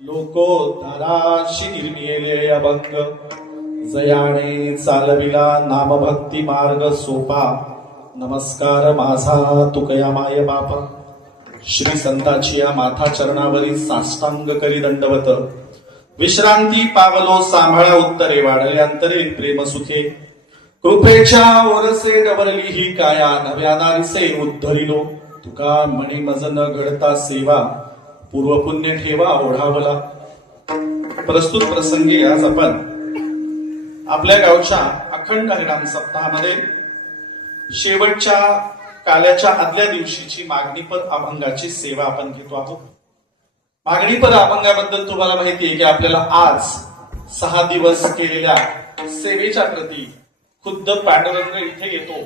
लोकोद्धराशी निर्मिले अभंग जयाने चालविला नामभक्ती मार्ग सोपा. नमस्कार माझा तुकया माय बापा. श्री संताची या माथा चरणावरी साष्टांग करी दंडवत. विश्रांती पावलो सांभाळा उत्तरे वाढले अंतरे प्रेम सुखे. कृपेच्या ओरसे डवरली ही काया नव्या नारीसे उद्धरिलो. तुका म्हणे मज न घडता सेवा पूर्वपुण्य ठेवा ओढावला. प्रस्तुत प्रसंगी आज आपण आपल्या गावच्या अखंड हरिनाम सप्ताहामध्ये शेवटच्या काल्याच्या आदल्या दिवशीची मागणीपर अभंगाची सेवा आपण घेतो आहोत. मागणीपर अभंगाबद्दल तुम्हाला माहिती आहे की आपल्याला आज 6 दिवस केलेल्या सेवेच्या प्रती खुद्द पांडुरंग इथे येतो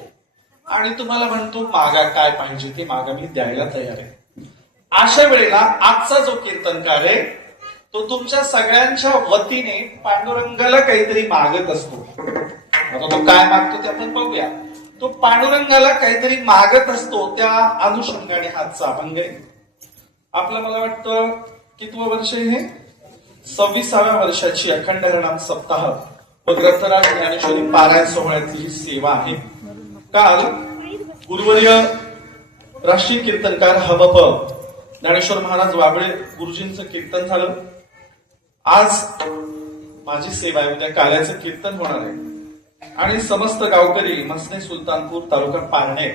आणि तुम्हाला म्हणतो मागा काय पाहिजे ते मागा मी द्यायला तयार आहे. अशा वेळेला आजचा जो कीर्तनकार आहे तो तुमच्या सगळ्यांच्या वतीने पांडुरंगाला काहीतरी मागत असतो. आता तो काय मागतो ते आपण बघूया. तो पांडुरंगाला काहीतरी मागत असतो त्या अनुषंगाने हातचा अभंग आहे. आपलं मला वाटतं कितवं वर्ष आहे हे? 26व्या वर्षाची अखंड हरिनाम सप्ताह व ग्रंथराज ज्ञानेश्वरी पारायण सोहळ्यातली ही सेवा आहे. काल गुरुवर्य राष्ट्रीय कीर्तनकार हबप ज्ञानेश्वर महाराज वाबळे गुरुजींचं कीर्तन झालं. आज माझी सेवा आहे. उद्या काल्याचं कीर्तन होणार आहे आणि समस्त गावकरी मसने सुलतानपूर तालुका पारणे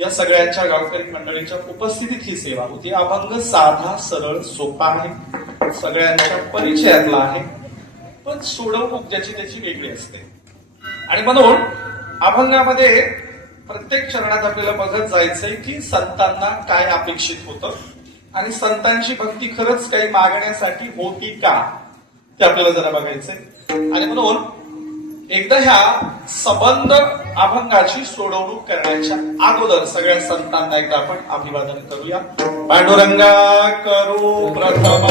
या सगळ्यांच्या गावकरी मंडळीच्या उपस्थितीत ही सेवा होती. अभंग साधा सरळ सोपा आहे, सगळ्यांच्या परिचयातला आहे, पण सोडवणूक ज्याची त्याची वेगळी असते. आणि म्हणून अभंगामध्ये प्रत्येक चरणात आपल्याला बघत जायचंय की संतांना काय अपेक्षित होतं आणि संतांची भक्ती खरंच काही मागण्यासाठी होती का ते आपल्याला जरा बघायचंय. आणि म्हणून एकदा ह्या संबंध अभंगाची सोडवणूक करण्याच्या अगोदर सगळ्या संतांना एकदा आपण अभिवादन करूया. पांडुरंगा करू प्रथम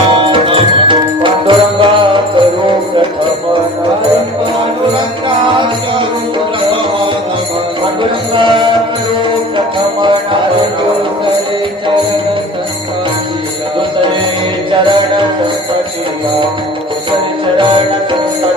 पांडुरंगा करू प्रथम पांडुरंगा करू प्रथम पांडुरंगा करू प्रथम दुसरे चरण संततीला दुसरे चरण संततीला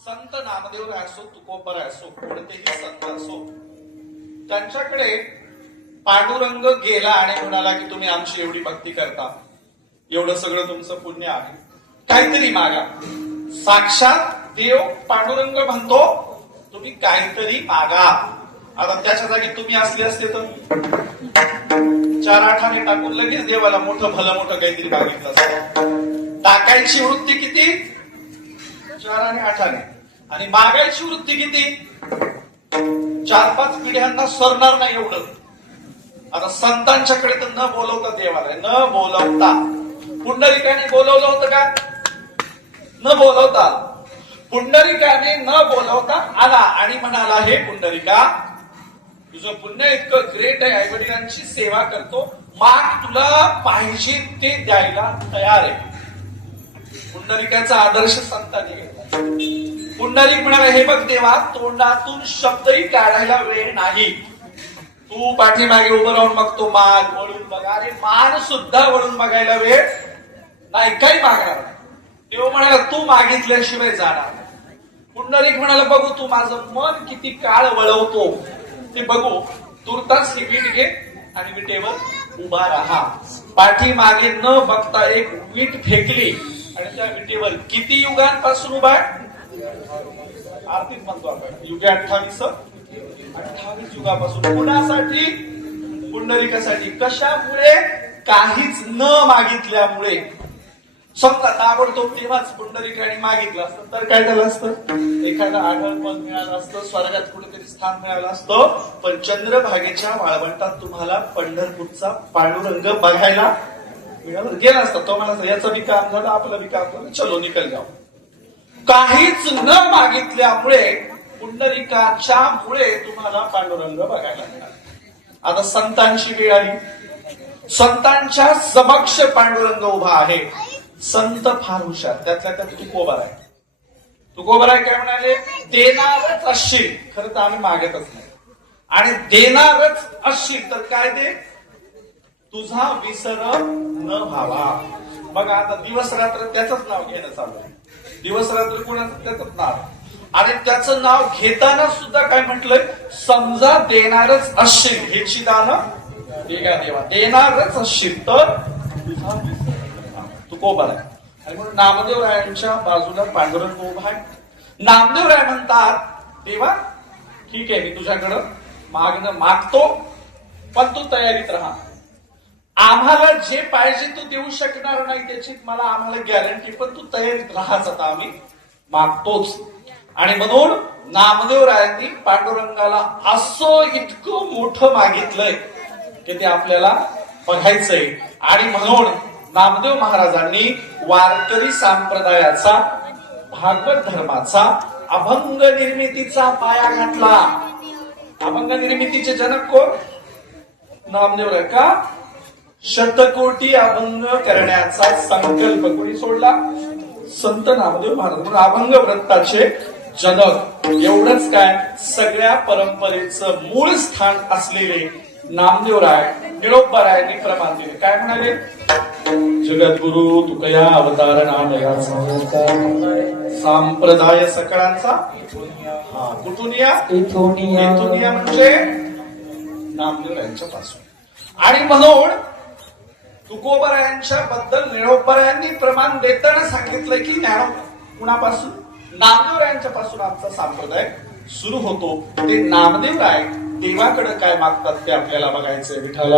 संत नामदेव असो तुकोबर असो कोणतेही संत असो त्यांच्याकडे पांडुरंग गेला आणि म्हणाला की तुम्ही आमची एवढी भक्ती करता, एवढं सगळं तुमचं पुण्य आहे, काहीतरी मागा. साक्षात देव पांडुरंग म्हणतो तुम्ही काहीतरी मागा. आता त्याच्या जागी तुम्ही असले असते तर 4 आठाने टाकून लगेच देवाला मोठं भलं मोठं काहीतरी मागितलं असतं. टाकायची वृत्ती किती? 4 आणि 8 आणि मागायची वृत्ती किती? 4-5 पिढ्यांना सरणार नाही एवढं. आता संतांच्याकडे तर न बोलवता देवाला न बोलवता पुंडलिकाने बोलवलं होतं का? न बोलवता पुंडलिकाने न बोलवता आला आणि म्हणाला हे पुंडलिका तुझं पुण्य इतकं ग्रेट आहे, आई वडिलांची सेवा करतो, माग तुला पाहिजे ते द्यायला तयार आहे. पुंडलिकाचा आदर्श संतांनी घेतला. पुंडलिक म्हणाला हे बघ देवा तोंडातून शब्दही काढायला वेळ नाही, तू पाठीमागे उभं राहून मग तो मान वळून बघा. अरे मान सुद्धा वळून बघायला वेळ नाही, काही मागणार नाही. देव म्हणाला तू मागितल्याशिवाय जाणार नाही. पुंडलिक म्हणाला बघू तू माझं मन किती काळ वळवतो ते बघू. तुर्तास ही वीट घे आणि विटेवर उभा राहा. पाठीमागे न बघता एक वीट फेकली आणि त्या विटेवर किती युगांपासून उभा आहे? आरतीत म्हणतो आपण युगे 28 युगापासून कुणासाठी? पुंडलिकासाठी. कशामुळे? काहीच न मागितल्यामुळे. समजा ताबडतोब तेव्हाच पुंडलिकाने मागितलं असतं तर काय झालं असतं? एखादं आढळ पद मिळालं असतं, स्वर्गात कुठेतरी स्थान मिळालं असतं. पण चंद्रभागेच्या वाळवंटात तुम्हाला पंढरपूरचा पांडुरंग बघायला मिळालं गेला असतं. तो मला याचं बी काम झालं, आपलं बी काम झालं, चलो निकल जाऊ. काहीच न मागितल्यामुळे पुंडलिकाच्या मुळे तुम्हाला पांडुरंग बघायला मिळाला. आता संतांची वेळ आली. संतांच्या समक्ष पांडुरंग उभा आहे. संत फार हुशार, त्यातल्या त्यात तुकोबार आहे. तुकोबार आहे काय म्हणाले? देणारच असशील, खरं तर आम्ही मागतच नाही, आणि देणारच असशील तर काय दे? तुझा विसर न व्हावा. बघा आता दिवस रात्र त्याचंच नाव घेणं चालू आहे. दिवस रात्र कोणाचं? त्याचंच नाव. आणि त्याचं नाव घेताना सुद्धा काय म्हटलंय? समजा देणारच असशील, ह्याची दान देगा देवा. देणारच असशील तर तुझा तुकोबार आहे. आणि म्हणून नामदेव रायांच्या बाजूला पांडुरंग उभा आहे. नामदेव राय म्हणतात, देवा ठीक आहे, मी तुझ्याकडं मागणं मागतो, पण तू तयारीत राहा. आम्हाला जे पाहिजे तू देऊ शकणार नाही त्याची आम्हाला गॅरंटी, पण तू तयारीत राहाच. आता आम्ही मागतोच. आणि म्हणून नामदेव रायांनी पांडुरंगाला असं इतकं मोठं मागितलंय की ते आपल्याला बघायचंय. आणि म्हणून नामदेव महाराजांनी वारकरी संप्रदायाचा, भागवत धर्माचा अभंग निर्मितीचा पाया घातला. अभंग निर्मितीचे जनक कोण? नामदेव राय. का? शतकोटी अभंग करण्याचा संकल्प कोणी सोडला? संत नामदेव महाराज. म्हणून अभंग वृत्ताचे जनक. एवढंच काय, सगळ्या परंपरेचं मूळ स्थान असलेले नामदेव राय निळोबारायांनी प्रमाण दिले. काय म्हणाले? जगद्गुरु तुकया अवतार नामयाचा, संप्रदाय सकळांचा कुठून या? इथून या म्हणजे नामदेव यांच्या पासून. आणि म्हणून तुकोबारायांच्या बद्दल निळोबारायांनी प्रमाण देताना सांगितलंय की कुणापासून? नामदेव रायांच्या पासून आमचा संप्रदाय सुरू होतो. ते नामदेव राय देवाकडे काय मागतात ते आपल्याला बघायचंय. विठ्ठला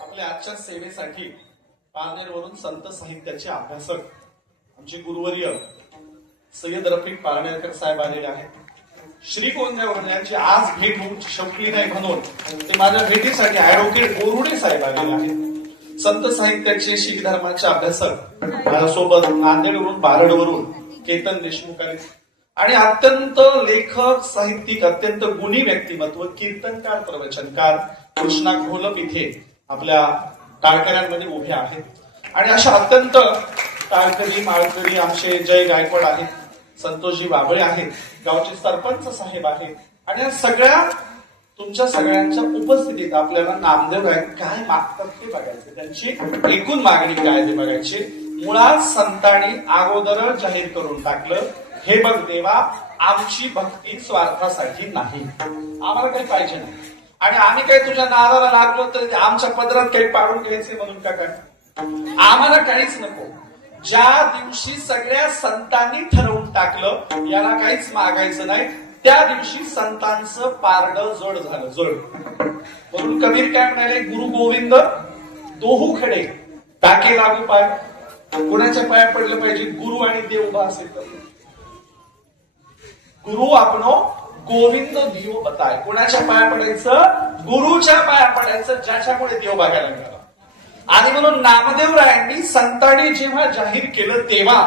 आपल्या आजच्या सेवेसाठी पारनेरवरून संत साहित्याचे अभ्यासक आमचे गुरुवर्य सय्यद रफिक पारनेरकर साहेब आलेले आहेत. श्रीगोंद्यावरून यांची आज भेट होऊ शकली नाही म्हणून ते माझ्या भेटीसाठी ऍडव्होकेट बोरुडे साहेब आलेले आहेत. संत साहित्याचे शीख धर्माचे अभ्यासक माझ्यासोबत नांदेडवरून, बारडवरून केतन देशमुख आले. आणि अत्यंत लेखक, साहित्यिक, अत्यंत गुणी व्यक्तिमत्व, कीर्तनकार, प्रवचनकार कृष्णा घोलप इथे आपल्या टाळकऱ्यांमध्ये उभे आहेत. आणि अशा अत्यंत टाळकरी, माळकरी आमचे जय गायकवाड आहेत, संतोषजी बाबळे आहेत, गावचे सरपंच साहेब आहेत. आणि या सगळ्या तुमच्या सगळ्यांच्या उपस्थितीत आपल्याला नामदेव राय काय मागतात ते बघायचे, त्यांची एकूण मागणी काय ते बघायची. मुळात संतांनी अगोदर जाहीर करून टाकलं, हे बघ देवा, आमची भक्ती स्वार्थासाठी नाही, आम्हाला काही पाहिजे नाही. आणि आम्ही काही तुझ्या नावाला लागलो तर आमच्या पदरात काही पाडून घ्यायचे म्हणून का काय? आम्हाला काहीच नको. ज्या दिवशी सगळ्या संतांनी ठरवून टाकलं याला काहीच मागायचं नाही, त्या दिवशी संतांचं पारड जड झालं, जड. म्हणून कबीर काय म्हणाले? गुरु गोविंद दोहू खडे टाके लागू पाय. कोणाच्या पाया पडलं पाहिजे? गुरु आणि देव उभा असेल तर. गुरु आपणो गोविंद दियो बताय. कोणाच्या पाया पडायचं? गुरुच्या पाया पडायचं, ज्याच्यामुळे देव बघायला मिळाला. आणि म्हणून नामदेव रायांनी संतांनी जेव्हा जाहीर केलं तेव्हा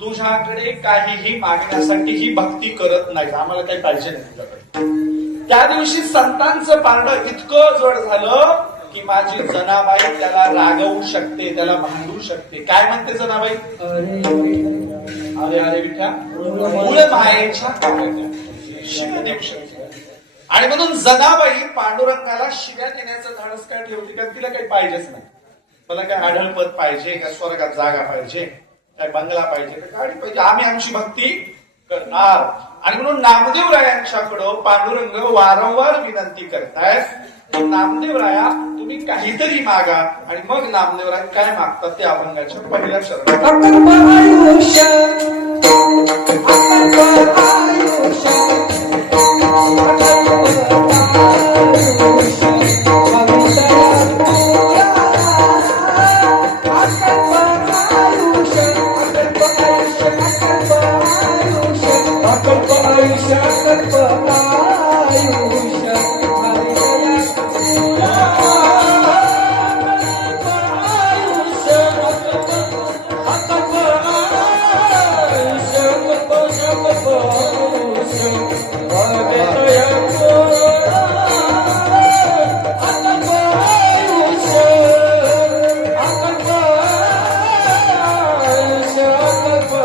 तुझ्याकडे काहीही मागण्यासाठी ही भक्ती करत नाही, आम्हाला काही पाहिजे नाही तुझ्याकडे. त्या दिवशी संतांचं पारडं इतकं जड झालं की माझी जनाबाई त्याला रागवू शकते, त्याला भांडू शकते. काय म्हणते जनाबाई? अरे अरे विठा, मूळ मायेच्या शिव्या देऊ शकते. आणि म्हणून जनाबाई पांडुरंगाला शिव्या देण्याचं धाडस काय ठेवते? कारण तिला काही पाहिजेच नाही. मला काय आढळपद पाहिजे का? स्वर्गात जागा पाहिजे काय? बंगला पाहिजे का? गाडी पाहिजे? आम्ही आमची भक्ती करणार. आणि म्हणून नामदेव रायांच्याकडं पांडुरंग वारंवार विनंती करतायत, नामदेवराया तुम्ही काहीतरी मागा आणि मग नामदेवराय काय मागतात ते अभंगाच्या पहिल्या शब्दात. अकल्प आयुष्य अकल्प आयुष्य अकल्प आयुष्य भविष्या तुला अकल्प आयुष्य अकल्प आयुष्य अकल्प आयुष्य अकल्प आयुष्य अकल्प आयुष्य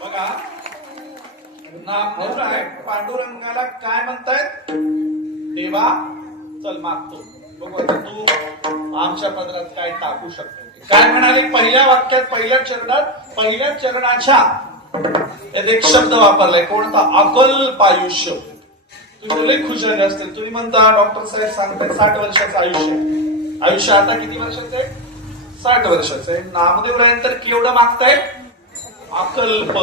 बघा नामदेवराय पांडुरंगाला काय म्हणतायत? देवा चल मागतो बघू आता तू आमच्या पदरात काय टाकू शकतो. काय म्हणाले पहिल्या वाक्यात पहिल्या चरणाच्या यात एक शब्द वापरलाय कोणता? अकल्प आयुष्य. तुम्ही लय खुश झाले असतील. तुम्ही म्हणता डॉक्टर साहेब सांगतात 60 वर्षाचं आयुष्य. आयुष्य आता किती वर्षाचं आहे? 60 वर्षाचं आहे. नामदेवराय तर केवढं मागतायत? अकल्प.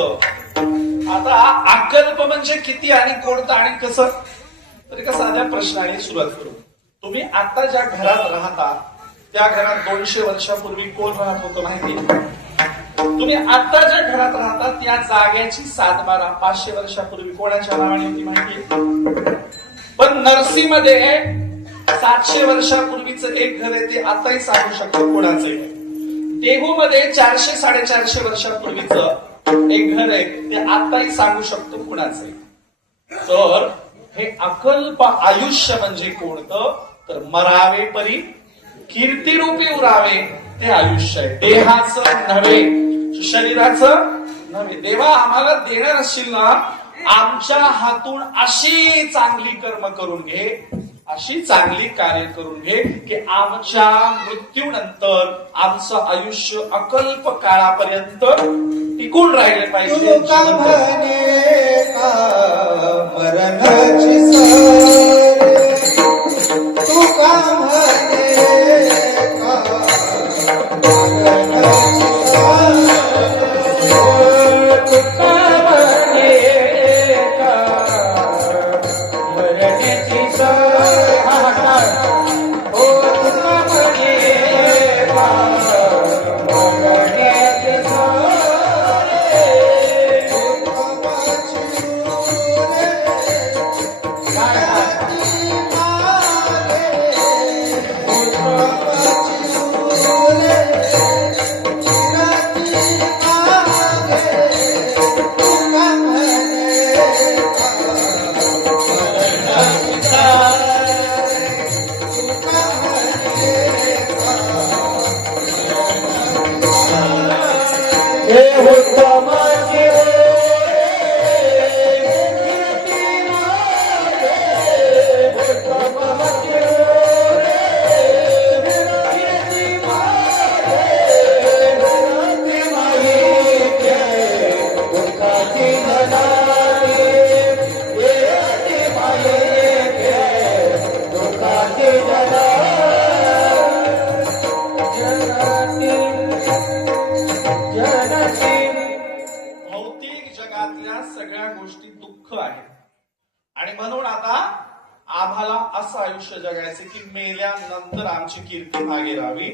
आता अकल्प म्हणजे किती आणि कोणतं आणि कसं? तर एका साध्या प्रश्नाने सुरुवात करू. तुम्ही आता ज्या घरात राहता त्या घरात 200 वर्षापूर्वी कोण राहत होतं माहिती? तुम्ही आता ज्या घरात राहता त्या जाग्याची 7-12 500 वर्षापूर्वी कोणाच्या नावाने होती माहिती? पण नरसीमध्ये 700 वर्षापूर्वीच एक घर आहे ते आताही सांगू शकतो कोणाचं आहे. देहूमध्ये 400-450 वर्षापूर्वीच एक घर आहे ते आताही सांगू शकतो कुणाचं आहे. तर हे अकल्प आयुष्य म्हणजे कोणतं? तर मरावे परी कीर्तिरूपी उरावे ते आयुष्य आहे. देहाचं नव्हे, शरीराचं नव्हे. देवा आम्हाला देणार असशील ना, आमच्या हातून अशी चांगली कर्म करून घे, अशी चांगली कार्य करून घे की आमच्या मृत्यूनंतर आमचं आयुष्य अकल्प काळापर्यंत टिकून राहिले पाहिजे. मरणाची सारे तू का म्हणे मरण्याची आणि म्हणून आता आम्हाला असं आयुष्य जगायचं की मेल्यानंतर आमची कीर्ती मागे राहावी.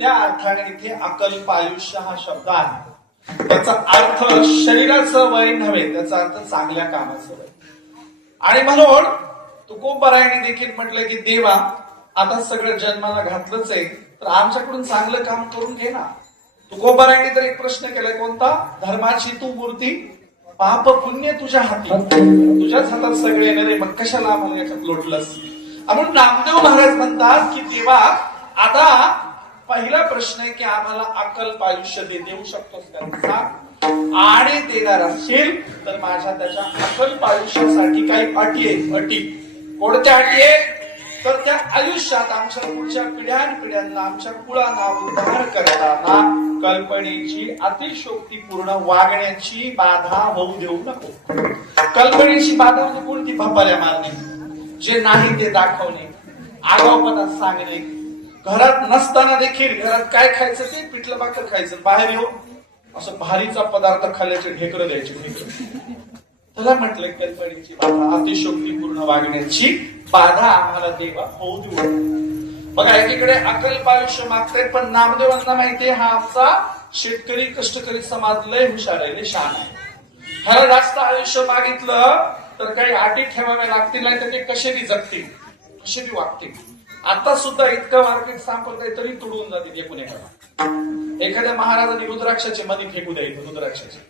त्या अर्थाने इथे अकल्प आयुष्य हा शब्द आहे. त्याचा अर्थ शरीराचं वय नव्हे, त्याचा अर्थ चांगल्या कामाचं वय. आणि म्हणून तुकोबरायाने देखील म्हटलं की देवा आता सगळं जन्माला घातलंच आहे, तर आमच्याकडून चांगलं काम करून घे ना. तुकोबरायाने तर एक प्रश्न केलाय, कोणता? धर्माची तू मूर्ती, पाप पुण्य तुझ्या हाती, तुझ्याच हातात सगळे येणार आहे, मग कशाला आम्हाला याच्यात लोटलंस. म्हणून नामदेव महाराज म्हणतात की देवा आता पहिला प्रश्न आहे की आम्हाला अकल्प आयुष्य देऊ शकतोस का, आणि देणार असेल तर माझ्या त्याच्या अकल्प आयुष्यासाठी काही अटी आहेत. अटी कोणत्या अटी आहेत? तर त्या आयुष्यात आमच्या पुढच्या पिढ्यांना आमच्या कुळांना उद्धार करताना कल्पनेची अतिशोक्तीपूर्ण वागण्याची बाधा होऊ देऊ नको. कल्पनेची बाधा म्हणजे कोणती? भपाल्या मारणे, जे नाही ते दाखवणे, आगाऊपणा सांगणे, घरात नसताना देखील घरात काय खायचं ते पिठलं भाकर खायचं, बाहेर येऊन असं भारीचा पदार्थ खाल्ल्याचे ढेकर द्यायचे. त्याला म्हटलंय कल्पनेची बाधा, अतिशोक्तीपूर्ण वागण्याची बाधा आम्हाला देवा होऊ देऊ. बघा एकीकडे अकल्प आयुष्य मागतायत, पण नामदेवांना माहितीये हा आमचा शेतकरी कष्टकरी समाज लय हुशार आहे, लय शहाणा आहे. ह्याला जास्त आयुष्य मागितलं तर काही अटी ठेवाव्या लागतील, नाही तर ते कसे बी जगतील, कसे बी वागतील. आता सुद्धा इतकं मार्केट सापडतंय तरी तुडवून जातील एकूण एखादा. एखाद्या महाराजांनी रुद्राक्षाचे मनी फेकू द्यायचं, रुद्राक्षाचे,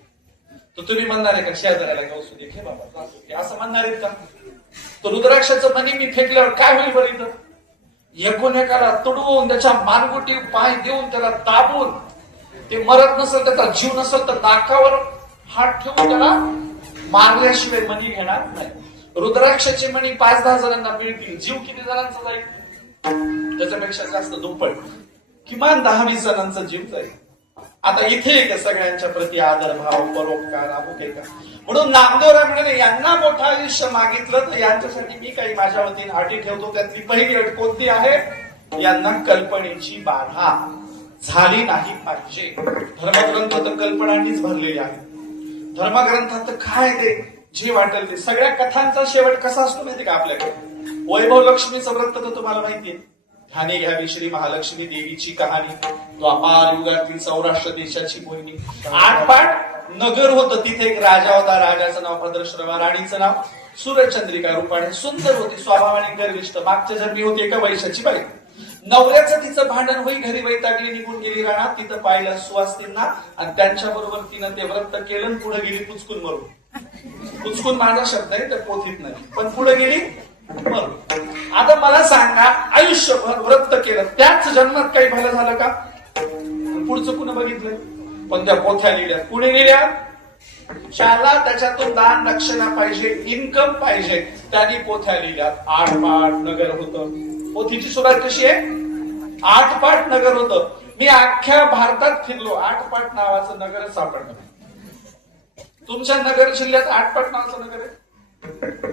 तर तुम्ही म्हणणार आहे का शेजाऱ्याला गावसू दे घे बाबा असं म्हणणार आहेत का? तर रुद्राक्षाचं मनी मी फेकल्यावर काय होईल बरं? इथं एकूण एकाला तुडवून त्याच्या मानगुटी पाय देऊन त्याला दाबून, ते मरत नसेल त्याचा जीव नसेल तर नाकावर हात ठेवून त्याला मारल्याशिवाय मनी घेणार नाही. रुद्राक्षाचे मणी 5-10 जणांना मिळतील, जीव किती जणांचा जाईल? त्याच्यापेक्षा जास्त दुप्पट, किमान 10-20 जणांचा जीव जाईल. आता इथे एक सगळ्यांच्या प्रती आदर भाव, परोपकार अमुक आहे का? म्हणून नामदेवराय म्हणाले यांना मोठं आयुष्य मागितलं तर यांच्यासाठी मी काही माझ्या वतीने अटी ठेवतो. त्यातली पहिली अट कोणती आहे? यांना कल्पनेची बाधा झाली नाही पाहिजे. धर्मग्रंथ तर कल्पनांनीच भरलेले आहे. धर्मग्रंथात काय ते जे वाटेल ते, सगळ्या कथांचा शेवट कसा असतो माहिती का आपल्याकडे? वैभव लक्ष्मीचं व्रत तर तुम्हाला माहितीये, ध्यानी घ्यावी श्री महालक्ष्मी देवीची कहाणी, द्वापार युगातील सौराष्ट्र देशाची मोहिनी. 8 पाट नगर होतं, तिथे एक राजा होता, राजाचं नाव भद्रश्रवा, राणीचं नाव सूरचंद्रिका. रूपाने सुंदर होती, स्वभावाने गर्विष्ठ, मागच्या जन्मी होती एका वैश्याची बाई. नवऱ्याचं तिचं भांडण होई, घरी वैतागली, निघून गेली रानात. तिथं पाहिलं सुवासिनींना आणि त्यांच्या बरोबर तिनं ते व्रत केलं, पुढे गेली पुचकून मरून. पुचकून माझा शब्द आहे, तर पोथीत नाही, पण पुढे गेली मरून. आता मला सांगा, आयुष्यभर व्रत केलं, त्याच जन्मात काही भलं झालं का? पुढचं कुणा बघितलं? पण त्या पोथ्या लिहिल्या, कुणी लिहिल्या? ज्याला त्याच्यातून दान दक्षिणा पाहिजे, इन्कम पाहिजे, त्यांनी पोथ्या लिहिल्या. 8 पाट नगर होतं. पोथीची सुरुवात कशी आहे? 8 पाट नगर होतं. मी अख्ख्या भारतात फिरलो, 8 पाट नावाचं नगर सापडलं. तुमच्या नगर जिल्ह्यात 8 पाट नावाचं नगर आहे?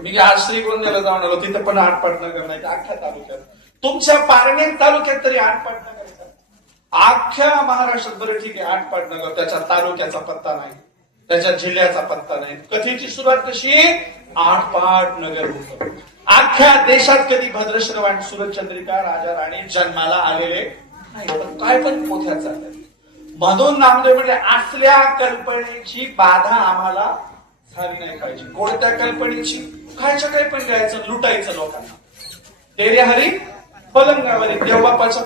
मी आज श्रीगोंद्याला जाऊन आलो, तिथं पण 8 पाट नगर नाही. अख्ख्या तालुक्यात, तुमच्या पारनेर तालुक्यात तरी 8 पाट नगर आहे. अख्ख्या महाराष्ट्रात बरं ठीक आहे 8 पाट नगर, त्याच्या तालुक्याचा पत्ता नाही, त्याच्या जिल्ह्याचा पत्ता नाही. कथेची सुरुवात कशी? 8 पाट नगर होतं. अख्ख्या देशात कधी भद्रश्रवा आणि सूरचंद्रिका राजा राणी जन्माला आलेले नाही, पण काय पण पोथ्या चालल्या. म्हणून नामदेव म्हणजे असल्या कल्पनेची बाधा आम्हाला झाली नाही पाहिजे. कोणत्या कल्पनेची? खायच्या काही पण द्यायचं, लुटायचं लोकांना. तेरे हरी पलंगावर देवबापाच्या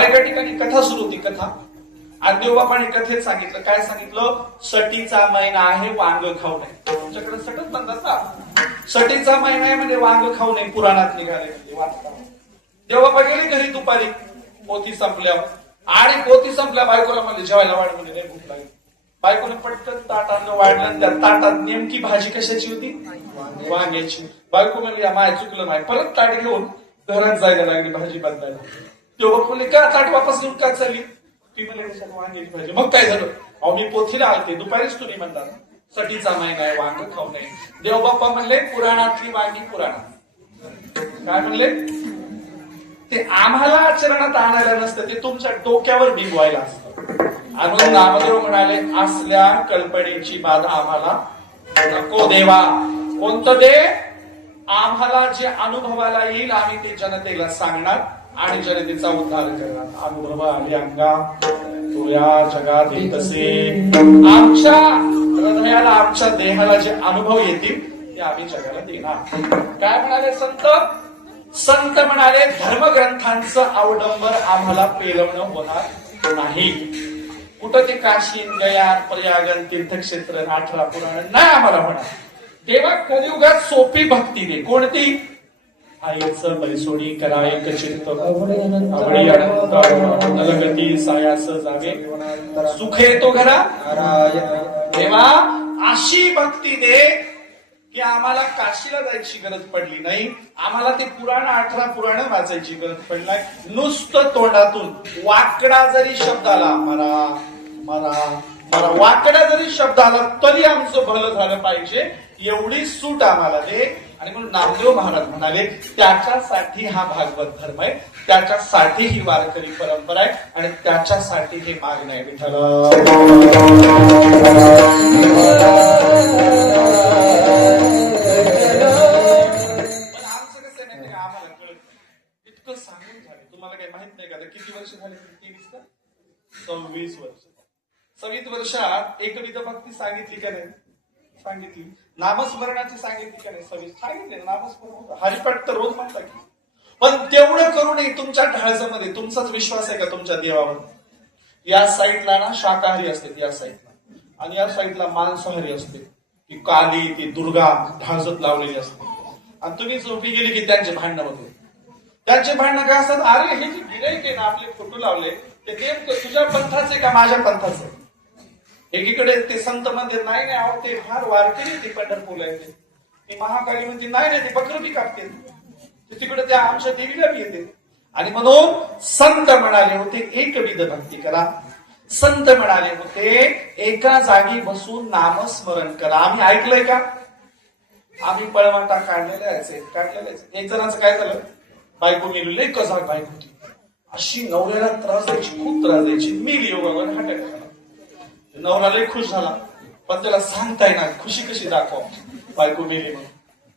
एका ठिकाणी कथा सुरू होती. कथा आणि देवबापाने कथेत सांगितलं, काय सांगितलं? सटीचा महिना आहे, वांग खाऊ नये. तुमच्याकडे सटच म्हणतात ना, सटीचा महिना आहे म्हणजे वांग खाऊ नये. पुराणात निघाले वाचता. देवबापा गेले घरी दुपारी, पोथी संपल्यावर, आणि पोथी संपल्या बायकोला म्हणजे जेवायला वाढ म्हणजे भूक लागली. बायकोने पटकन ताट आणलं, वाढलं. त्या ताटात नेमकी भाजी कशाची होती? वांग्याची. बायको म्हणली माय चुकलं माय, परत ताट घेऊन घरात जायला लागली भाजी बांधायला. तेव्हा बोलले का ताट वापस घेऊन का चालली? ती म्हणली कशाला? वांग्याची भाजी. मग काय झालं? अहो मी पोथीला आलते, दुपारीच तुम्ही म्हणतात सटीचा महिना आहे, वांग खाऊ नये. देवबाप्पा म्हणले पुराणातली वांगी पुराणात. काय म्हणले? ते आम्हाला आचरणात आणायला नसतं, ते तुमच्या डोक्यावर बिगवायला असतं. आणि नामदेव म्हणाले असल्या कल्पनेची बाधा आम्हाला नको देवा. कोणतं दे? आम्हाला जे अनुभवाला येईल आम्ही ते जनतेला सांगणार आणि जनतेचा उद्धार करणार. अनुभव आले अंगा तुया जगात कसे, आमच्या हृदयाला आमच्या देहाला जे अनुभव येतील ते आम्ही जगाला देणार. काय म्हणाले संत? संत म्हणाले धर्मग्रंथांचं अवडंबर आम्हाला पेलवणं होणार नाही. कुठं ते काशी गया प्रयागन तीर्थक्षेत्र 18 पुराण नाही आम्हाला होणार. तेव्हा कलियुगात सोपी भक्ती दे. कोणती? आईचं बैसोडी कराय चित्त आवडी अनंत नलगती सायास जागे सुख येतो घरा. तेव्हा अशी भक्ती दे की आम्हाला काशीला जायची गरज पडली नाही, आम्हाला ते पुराण 18 पुराण वाचायची गरज पडली नाही. नुसतं तोंडातून वाकडा जरी शब्द आला मरा मरा मरा वाकडा जरी शब्द आला तरी आमचं भलं झालं पाहिजे एवढी सूट आम्हाला दे. आणि म्हणून नामदेव महाराज म्हणाले त्याच्यासाठी हा भागवत धर्म आहे, त्याच्यासाठी ही वारकरी परंपरा आहे आणि त्याच्यासाठी हे मागणं आहे. विठ्ठल इतकं सांगून झाले. तुम्हाला काही माहित नाही का किती वर्ष झाले? 23 का 26 वर्ष. 26 वर्षात एकविध भक्ती सांगितली का नाही? सांगितली. नामस्मरणाची सांगितली का नाही? सांगितले. नामस्मरण हरिपाठ तर रोज म्हणता की, पण तेवढं करूनही तुमच्या ढाळसामध्ये तुमचाच विश्वास आहे का तुमच्या देवावर? या साईडला ना शाकाहारी असते या साईडला आणि या साईडला मांसाहारी असते. ती काली ती दुर्गा ढाळसत लावलेली असते आणि तुम्ही झोपी गेली की त्यांचे भांडणं होते. त्यांचे भांडणं काय असतात? अरे हे जे गिराईक आहे ना आपले फोटो लावले ते नेमकं तुझ्या पंथाचे का माझ्या पंथाचे? एकीकडे ते संत मंदिर नाही नाही आहो ते फार वारकरी ते पंढरपूरला येते. ती महाकाली म्हणते नाही नाही ते बकरं बी कापते. तिकडे त्या आमच्या देवीला बी येते. आणि म्हणून संत म्हणाले होते एकविध भक्ती करा. संत म्हणाले होते एका जागी बसून नामस्मरण करा. आम्ही ऐकलंय का? आम्ही पळवाटा काढलेले. एक जणांचं काय झालं? बायको मेली, लई कसाक बायको होती. अशी नवऱ्याला त्रास द्यायची, खूप त्रास द्यायची. मेली योगावर हटक झाला. नवरा लई खुश झाला पण त्याला सांगता येणार खुशी कशी दाखव. बायको मेली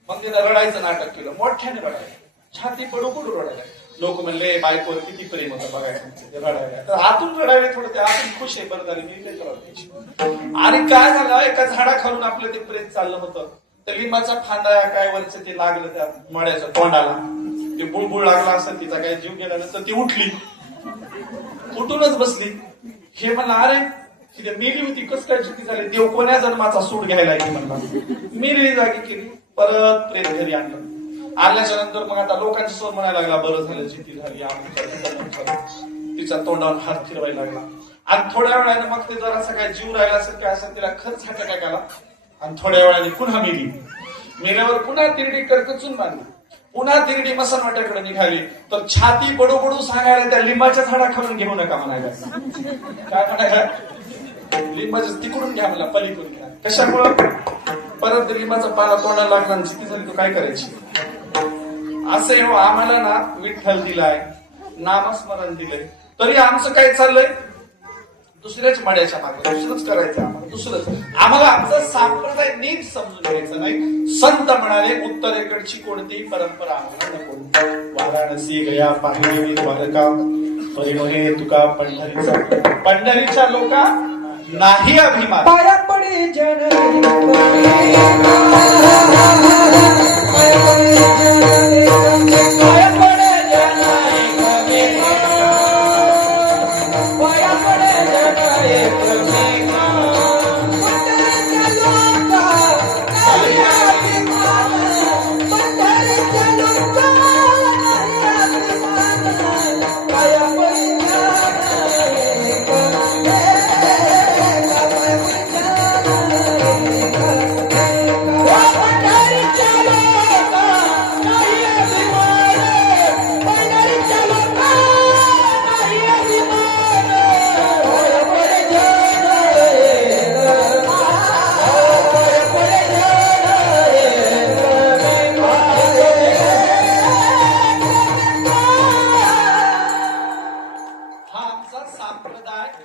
मग त्यानं रडायचं नाटक केलं. मोठ्याने रडायला, छाती पडू पडू रडायला. लोक म्हणले बायकोवर किती प्रेम होतं बघायचं. रडायला तर आतून रडायला थोडं ते आतून खुश आहे बरं झाली मी लई त्रास द्यायची. आणि काय झालं एका झाडाखालून आपलं ते प्रेत चाललं होतं. त्या लिंबाचा फांदा काय वरचं ते लागलं त्या मड्याच्या तोंडाला. ते बुळबुळ लागला असं तिचा काही जीव गेला नसतं. ती उठली, उठूनच बसली. हे म्हणलं अरे तिथे मेली होती कस काय चुकी झाली? देव कोण्या जन्माचा सूड घ्यायला की म्हणला. मेली जागी केली, परत प्रेत घरी आणलं. आणल्याच्या नंतर मग आता लोकांच्या समोर म्हणायला लागला बरं झालं चिती झाली. तिच्या तोंडावर हात फिरवायला लागला. आणि थोड्या वेळाने मग ते जरा असं काय जीव राहिला असेल काय असेल तिला खर्च हाटा आला. आणि थोड्या वेळाने पुन्हा मेली. मेल्यावर पुन्हा तिरडी करकचून बांधली. पुन्हा तिरडी मसनवाट्याकडे निघाली तर छाती पडू पडू सांगायला त्या लिंबाच्या झाडाखालून घेऊ नका म्हणायला. काय म्हणायला? लिंबाचं तिकडून घ्या मला पलीकडून घ्या. कशामुळं? परत लिंबाचा पाला तोंडाला लागला चिती झाली तो काय करायची? असे हो आम्हाला ना विठ्ठल दिलाय, नामस्मरण दिलंय, तरी आमचं काय चाललंय? दुसऱ्याच मड्याच्या मागे दुसरंच करायचं. आम्हाला दुसरंच आम्हाला आमचा संप्रदाय नीट समजून घ्यायचं नाही. संत म्हणाले उत्तरेकडची कोणतीही परंपरा आम्हाला नको. वाराणसी गया पाहिली द्वारका परिमळे तुका पंढरीच्या लोका नाही अभिमान. पाया पडे जन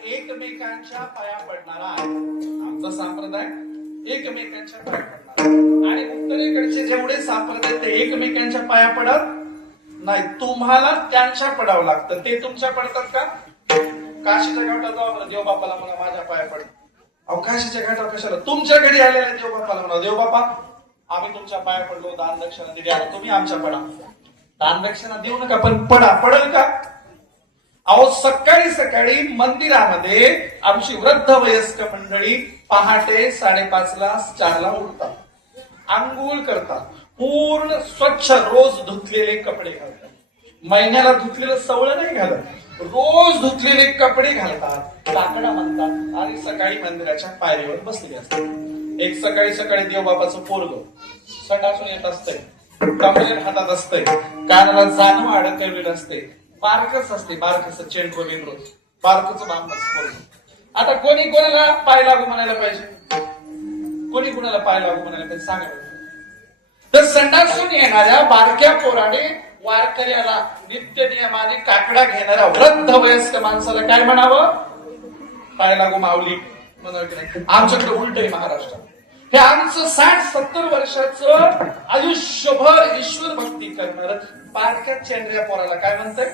एकमेकांच्या पाया पडणारा आहे. आमचा संप्रदाय एकमेकांच्या पाया पडणारा. आणि उत्तरेकडचे जेवढे सापडतात ते एकमेकांच्या पाया पडत नाही, तुम्हाला त्यांच्या पडावं लागतं. ते तुमच्या पडतात का? काशीच्या घाटात जावा बरं, देव बापाला म्हणा माझ्या पाया पड. अहो काशीच्या घाटावर कशाला? तुमच्या घरी आलेल्या देव बापाला म्हणा, देव बापा आम्ही तुमच्या पाया पडलो, दान दक्षिणा दिली, आता तुम्ही आमच्या पडा. दान दक्षिणा देऊ नका पण पडा. पडल का? अहो सकाळी सकाळी मंदिरामध्ये आमची वृद्ध वयस्क मंडळी पहाटे 5:30ला 4ला उठतात, आंघोळ करतात, पूर्ण स्वच्छ रोज धुतलेले कपडे घालतात. महिन्याला धुतलेलं सवळ नाही घालत, रोज धुतलेले कपडे घालतात, लाकडा म्हणतात आणि सकाळी मंदिराच्या पायरीवर बसलेले असतात. एक सकाळी सकाळी देवबापाचं पोरग संडासून येत असतंय, कमरेत हातात असतंय, कानाला जानव अडकवलेलं असते, बारकच असते, बारकस चेंडको बिंद्रो बारकच बांबच पोरग. आता कोणी कोणाला पाय लागू म्हणायला पाहिजे? कोणी कोणाला पाय लागू म्हणायला पाहिजे सांगा. तर संडासून येणाऱ्या बारक्या पोराने वारकऱ्याला नित्य नियमाने काकडा घेणाऱ्या वृद्ध वयस्क माणसाला काय म्हणावं? पाय लागू माऊली म्हणावं की नाही? आमच्याकडे उलट आहे महाराष्ट्रात. हे आमचं 60-70 वर्षाचं आयुष्यभर ईश्वर भक्ती करणार बारक्या चेंद्र्या पोराला काय म्हणतंय?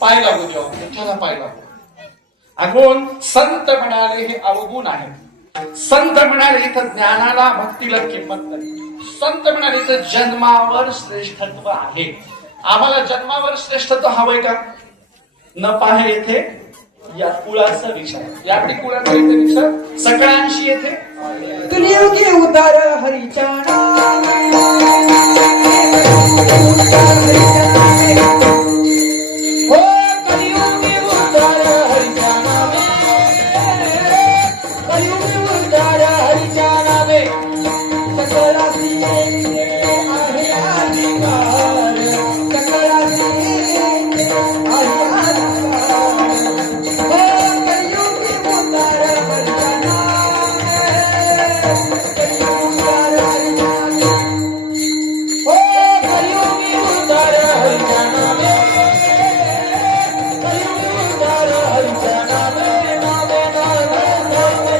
पाय लागू देवा, त्याला पाय लागू. अगोन संत म्हणाले हे अवगुण आहे. संत म्हणाले इथं ज्ञानाला भक्तीला किंमत नाही. संत म्हणाले इथं जन्मावर श्रेष्ठत्व आहे. आम्हाला जन्मावर श्रेष्ठत्व हवंय का? न पाहे येथे या कुळाचा विचार, या कुळाचा इथे विचार सगळ्यांशी येथे कलियुगी उतार हरीच्या नावे. हो कलियुगी उतार हरीच्या नावे. कलियुगी उतार हरीच्या नावे. सकळासी आहे अधिकार. सकळासी आहे अधिकार. हो कलियुगी उतार हरीच्या नावे. कलियुगी उतार हरीच्या नावे. हो कलियुगी उतार हरीच्या नावे. कलियुगी उतार हरीच्या नावे. नावे नावे नावे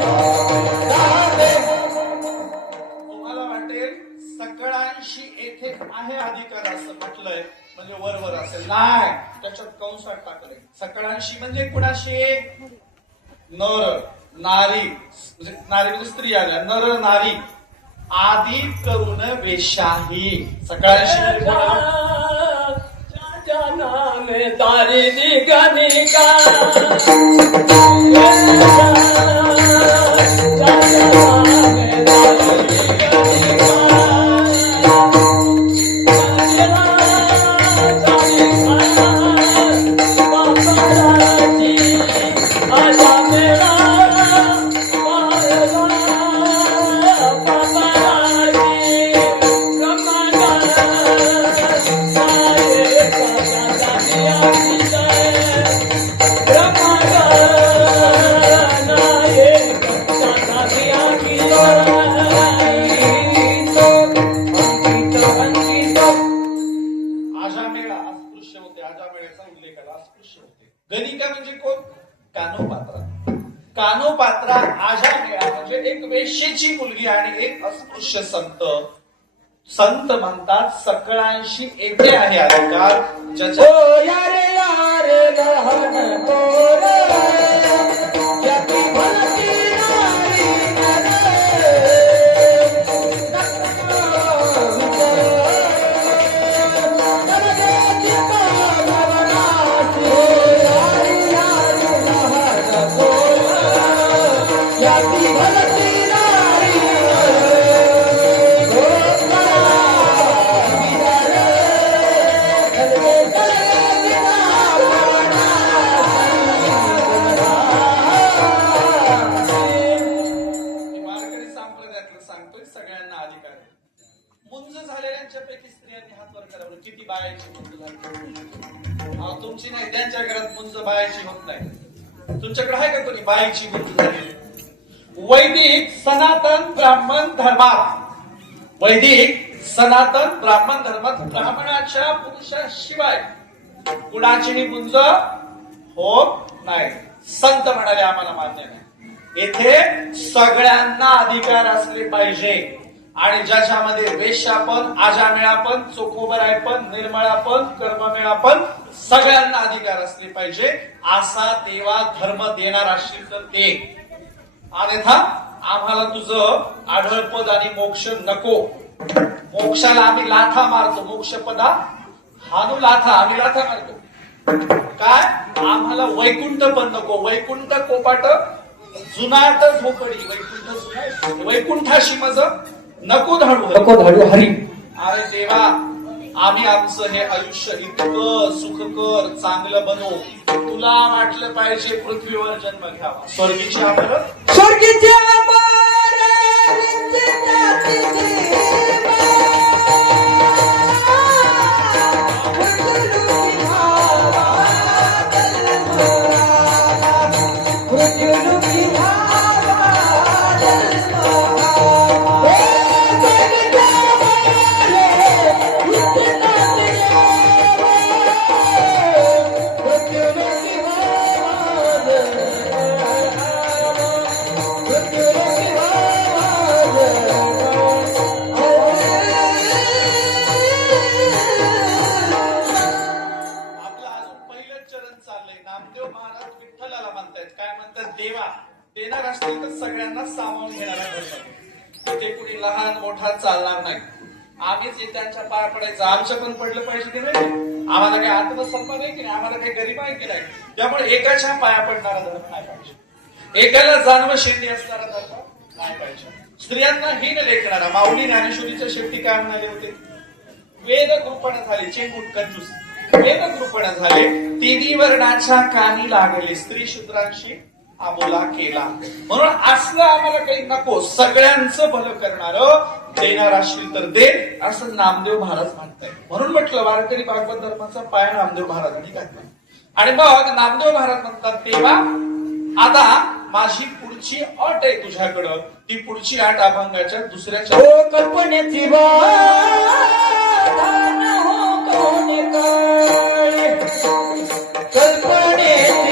नावे. तुम्हाला वाटेल सगळ्यांशी येथे आहे अधिकार असं म्हटलंय म्हणजे वरवर असेल. नाही, त्याच्यात कंसात टाकलंय. सगळ्यांशी म्हणजे कुणाशी? नर नारी, म्हणजे नारी म्हणजे स्त्री आल्या, नर नारी आदी करून वेशाही. सगळ्यांशी म्हणजे कोणाला? नामे तारी दिगनिका आजामेळा अस्पृश्य होते. आजामेळ्याचा उल्लेख आला, अस्पृश्य होते. गणिका म्हणजे कोण? कानोपात्रा. कानोपात्रा आजामेळा म्हणजे एक वेश्येची मुलगी आणि एक अस्पृश्य संत. संत म्हणतात सगळ्यांशी येथे आहे अधिकार. ज्याच्या ओ यारे यारे लहान पोर. याची भलती नारी नरे. नरदेची भावनाची. ओ यारे यारे लहान पोर. याची भलती नारी नरे. ओ वारकरी संप्रदायातलं सांगतोय सगळ्यांना अधिकार आहे. मुंज झालेल्यांच्या पैकी स्त्रियांनी हात वर करावं. किती बायाची मुंज झाली? तुमची नाही, त्यांच्या घरात मुंज बायाची होत नाही. तुमच्याकडे आहे का कोणी बाईची मुंज झालेली? वैदिक सनातन ब्राह्मण धर्मात, वैदिक सनातन ब्राह्मण धर्मात ब्राह्मणाच्या पुरुषाशिवाय कुणाचीही मुंज होत नाही. संत म्हणाले आम्हाला मान्य नाही. येथे सगळ्यांना अधिकार असले पाहिजे. आणि ज्याच्यामध्ये वेश्यापण, आजामेळापण, चोखोबरायपण, निर्मळापण, कर्ममेळापण सगळ्यांना अधिकार असले पाहिजे, असा देवा धर्म देणार असशील तर ते. अन्यथा आम्हाला तुझं आढळपद आणि मोक्ष नको. मोक्षाला आम्ही लाथा मारतो, मोक्षपदा हानू लाथा, आम्ही लाथा मारतो. काय आम्हाला वैकुंठ पण नको. वैकुंठ कोपाट जुनाट झोपडी, वैकुंठ जुना, वैकुंठाशी मज नको धाडू, नको धाडू हरी. अरे देवा, आम्ही आमचं हे आयुष्य इतकं सुखकर चांगलं बनवू, तुला वाटलं पाहिजे पृथ्वीवर जन्म घ्यावा. स्वर्गीची आम्हाला स्वर्गीचे आम्हाला विद्यार्थी नामदेव महाराज विठ्ठलाला म्हणतायत. काय म्हणतात? देवा देणार असतील तर सगळ्यांना सामावून घेणारा धर्म. तिथे कुणी लहान मोठा चालणार नाही. आम्हीच त्यांच्या पाया पडायचं. आमचं पण पडलं पाहिजे की नाही. आम्हाला काही आत्मसन्मान आहे की नाही, आम्हाला काही गरीब आहे की नाही. त्यामुळे एकाच्या पाया पडणारा धर्म नाही पाहिजे, एकाला जाणव शेती असणारा धर्म नाही पाहिजे. स्त्रियांना हीन लेखणारा. माऊली ज्ञानेश्वरीच्या शेवटी काय म्हणाले होते? वेद कृपण झाले, चेंबूट कंजूस. वेद कृपण झाले, तिन्ही वर्णाच्या कानी लागले, स्त्री शूद्रांशी आबोला केला. म्हणून असलं आम्हाला काही नको. सगळ्यांचं भलं करणारं देणार असशील तर दे, असं नामदेव महाराज म्हणताय. म्हणून म्हटलं वारकरी भागवत धर्माचा पाया नामदेव महाराजांनी घातला. आणि मग नामदेव महाराज म्हणतात, देवा आता माझी पुढची अट आहे तुझ्याकडं. ती पुढची अट अभंगाच्या दुसऱ्या हो कल्पनेची कल्पनेची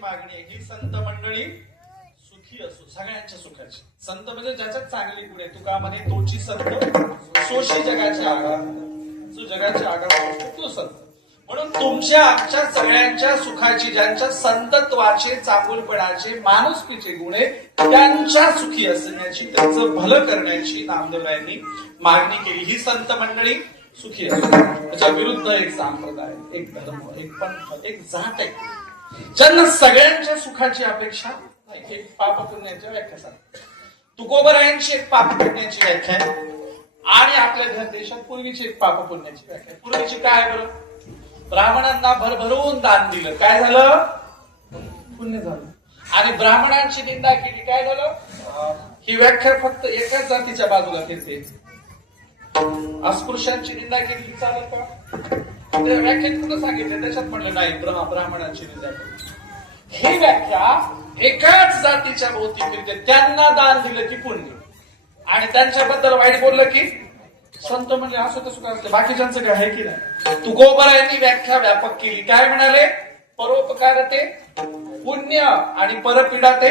मागणी आहे. ही संत मंडळी सुखी असो, सगळ्यांच्या सुखाची. संत म्हणजे ज्याच्यात चांगली गुण आहे. तुका म्हणे तोची संत सोशी जगाच्या आगा, जो जगाच्या आगावर तो संत. म्हणून तुमच्या आमच्या सगळ्यांच्या सुखाची, ज्यांच्या संतत्वाचे, चांगुलपणाचे, माणुसकीचे गुण आहे, त्यांच्या सुखी असण्याची, त्यांचं भलं करण्याची नामदेवरायांनी मागणी केली. ही संत मंडळी सुखी असो. त्याच्या विरुद्ध एक संप्रदाय, एक धर्म, एक पंथ, एक जात आहे ज्यांना सगळ्यांच्या सुखाची अपेक्षा नाही. एक पाप पुण्याच्या व्याख्या सांग. तुकोबरायांची एक पाप पुण्याची व्याख्या आहे आणि आपल्या देशात पूर्वीची एक पाप पुण्याची व्याख्या. पूर्वीची काय बरं? ब्राह्मणांना भरभरून दान दिलं, काय झालं? पुण्य झालं. आणि ब्राह्मणांची निंदा केली, काय झालं? ही व्याख्या फक्त एकाच जातीच्या बाजूला फिरते. अस्पृश्यांची निंदा केली चालेल का? त्या व्याख्यात कुठं सांगितलं? त्याच्यात म्हणलं नाही ब्राह्मणांची निंदा केली. ही व्याख्या एकाच जातीच्या भोवती फिरते. त्यांना दान दिलं की पुण्य, आणि त्यांच्याबद्दल वाईट बोललं की संत. म्हणजे असं तसं काय असतं, बाकीच्यांचं काय आहे की नाही? तुकोबरायांनी व्याख्या व्यापक केली. काय म्हणाले? परोपकार ते पुण्य आणि परपीडा ते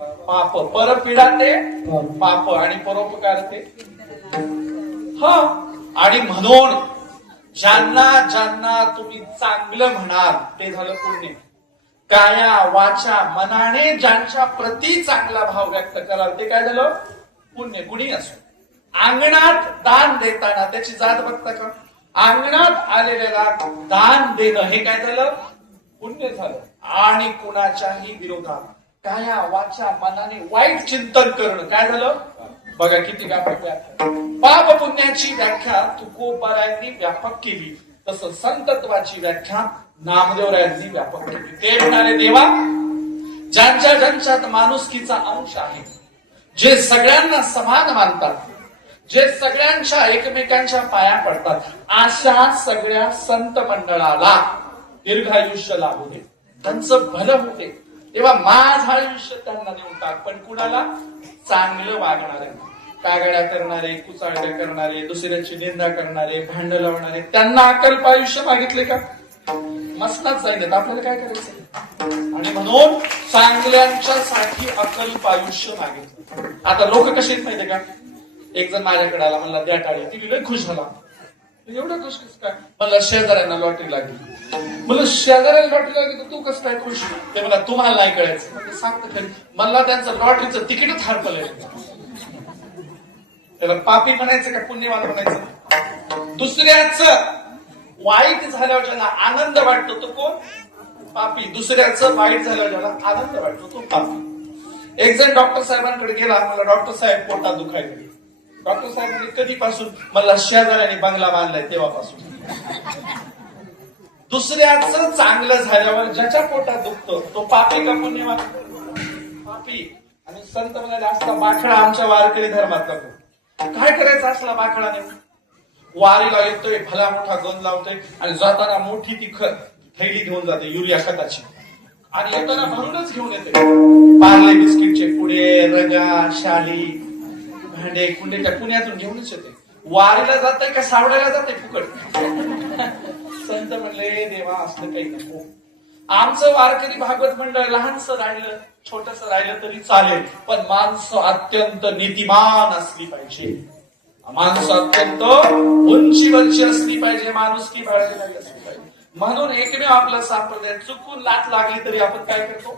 पाप. परपीडा ते पाप आणि परोपकार ते आणि म्हणून ज्यांना ज्यांना तुम्ही चांगलं म्हणाल ते झालं पुण्य. काया वाचा मनाने ज्यांच्या प्रती चांगला भाव व्यक्त कराल ते काय झालं? पुण्य. कुणी असो. अंगणात दान देताना त्याची जात बघता का? अंगणात आलेल्याला दान देणं हे काय झालं? पुण्य झालं. आणि कुणाच्याही विरोधात काया वाचा मनाने वाईट चिंतन करणं काय झालं? बघा किती व्यापक व्याख्या. पाप पुण्याची व्याख्या तुकोबारायांनी व्यापक केली, तसं संतत्वाची व्याख्या नामदेवरायांनी व्यापक केली. ते म्हणाले, देवा ज्यांच्या ज्यांच्यात माणुसकीचा अंश आहे, जे सगळ्यांना समान मानतात, जे सगळ्यांच्या एकमेकांच्या पाया पडतात, अशा सगळ्या संत मंडळाला दीर्घायुष्य लाभू दे, त्यांचं भलं होते. तेव्हा माझं आयुष्य त्यांना देऊन टाक. पण कुणाला? चांगलं वागणारे, कागड्या करणारे, कुचाळ्या करणारे, दुसऱ्याची निंदा करणारे, भांड लावणारे, त्यांना अकल्प आयुष्य मागितले का? मसनात जाईल. आपल्याला काय करायचं? आणि म्हणून चांगल्यांच्या साठी अकल्प आयुष्य मागितलं. आता लोक कसे आहेत माहितीये का? एक जण माझ्याकडे आला, म्हणला द्या टाळी. ती लय खुश झाला. एवढं खुश कसं काय? म्हणलं शेजाऱ्यांना लॉटरी लागली. म्हणलं शेजाऱ्याला लॉटरी लागली तर तू कसं काय खुश? ते म्हणला तुम्हाला नाही कळायचं. म्हणजे सांगतो खरी. म्हणला त्यांचं लॉटरीचं तिकीटच हरपलंय. त्याला पापी म्हणायचं का पुण्यवान म्हणायचं? दुसऱ्याच वाईट झाल्यावर ज्याला आनंद वाटतो तो कोण? पापी. दुसऱ्याचं वाईट झाल्यावर ज्याला आनंद वाटतो तो पापी. एक जण डॉक्टर साहेबांकडे गेला. मला डॉक्टर साहेब पोटात दुखायला. डॉक्टर साहेब म्हणजे कधीपासून? मला शेजाऱ्याने बंगला बांधलाय तेव्हापासून. दुसऱ्याचं चांगलं झाल्यावर ज्याच्या पोटात दुखतो तो पापी का पुण्यवान? पापी. आणि संत म्हणाले, असला बाखडा आमच्या वारकरी धर्मात नको. काय करायचं असला बाखडाने? वारीला येतोय, भला मोठा गंज लावतोय, आणि जाताना मोठी ती थैली घेऊन जाते युरिया खताची, आणि येताना भरूनच घेऊन येते. पार्ले बिस्किटचे पुढे, रगा, शाली, भांडे कुंडे त्या पुण्यातून घेऊनच येते. वारीला जाते का सावडायला जाते फुकट? संत म्हणले, देवा असलं काही नको. आमचं वारकरी भागवत मंडळ लहानसं राहिलं, छोटस राहिलं तरी चालेल, पण माणसं अत्यंत नीतिमान असली पाहिजे. माणसं अत्यंत उंचीवरची असली पाहिजे, माणुसकी बाळगलेली असली पाहिजे. म्हणून एकमेव आपला संप्रदाय चुकून लाट लागली तरी आपण काय करतो?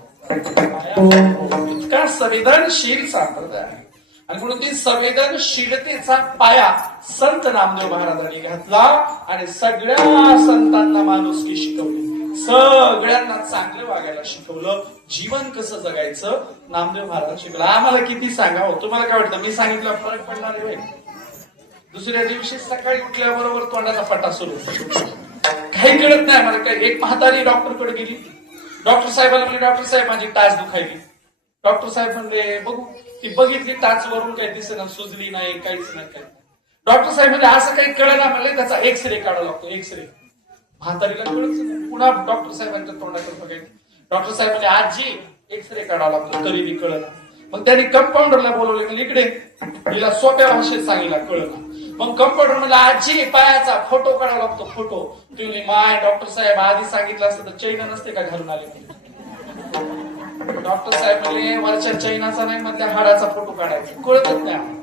इतका संवेदनशील संप्रदाय आहे. आणि म्हणून ती संवेदनशीलतेचा पाया संत नामदेव महाराजांनी घातला आणि सगळ्या संतांना माणुसकी शिकवली, सगळ्यांना चांगलं वागायला शिकवलं. जीवन कसं जगायचं नामदेव महाराज शिकवलं. आम्हाला किती सांगावं? तुम्हाला काय वाटतं? मी सांगितलं फरक पडणार आहे? दुसऱ्या दिवशी सकाळी उठल्याबरोबर तोंडाचा फटा सुरू, काही कळत नाही मला. काय एक म्हातारी डॉक्टरकडे गेली. डॉक्टर साहेबांना म्हणले, डॉक्टर साहेब माझी टाच दुखायली. डॉक्टर साहेब म्हणले बघू. ती बघितली टाच वरून काही दिसेना, सुजली नाही, काहीच नाही. काही डॉक्टर साहेब म्हणजे असं काही कळना म्हणले, त्याचा एक्सरे काढावा लागतो. एक्सरे म्हातारीला कळत नाही. पुन्हा डॉक्टर साहेबांच्या तोंडाकडे बघायचं. डॉक्टर साहेब म्हणजे आजी एक्सरे काढावा लागतो, तरी कळना. मग त्यांनी कंपाऊंडरला बोलवले. म्हणजे इकडे तिला सोप्या भाषेत सांगितलं, कळना. मग कंपाऊंडर म्हणला, आजी पायाचा फोटो काढावा लागतो. फोटो. तुम्ही माय डॉक्टर साहेब आधी सांगितलं असतं तर चैन नसते का घालून आले? डॉक्टर साहेब म्हणले, वरच्या चैनाचा नाही, मधल्या हाडाचा फोटो काढायचा. कळतच नाही.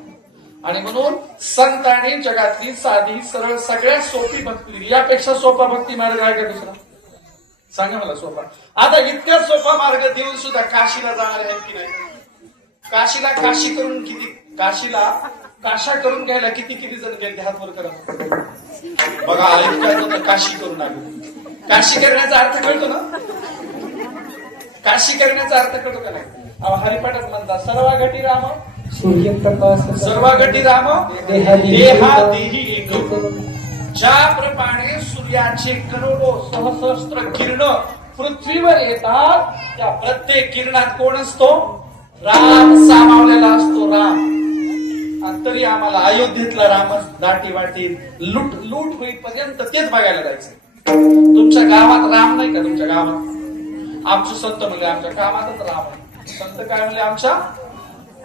आणि म्हणून संतांनी जगातली साधी सरळ सगळ्यात सोपी भक्ती, यापेक्षा सोपा भक्ती मार्ग आहे का दुसरा? सांगा मला सोपा. आता इतक्या सोपा मार्ग देऊन सुद्धा काशीला जाणार आहेत की नाही? काशीला काशी करून किती, काशीला काशा करून घ्यायला किती किती जण गेले? हात वर करा बघा. इतक्या काशी करून आले. काशी करण्याचा अर्थ कळतो ना? काशी करण्याचा अर्थ कळतो का नाही? हरिपाठात म्हणतात, सर्वागटी राम सूर्यप्रकाश सर्वागटी राम देहादेही एक. ज्याप्रमाणे सूर्याचे करोडो सहस्त्र किरण पृथ्वीवर येतात त्या प्रत्येक किरणात कोण असतो? राम सामावलेला असतो, राम. आणि तरी आम्हाला अयोध्येतला रामच दाटी वाटी लूट लूट होईपर्यंत तेच बघायला जायचं. तुमच्या गावात राम नाही का? तुमच्या गावात आमचे संत म्हणले आमच्या कामातच राम आहे. संत काय म्हणले? आमच्या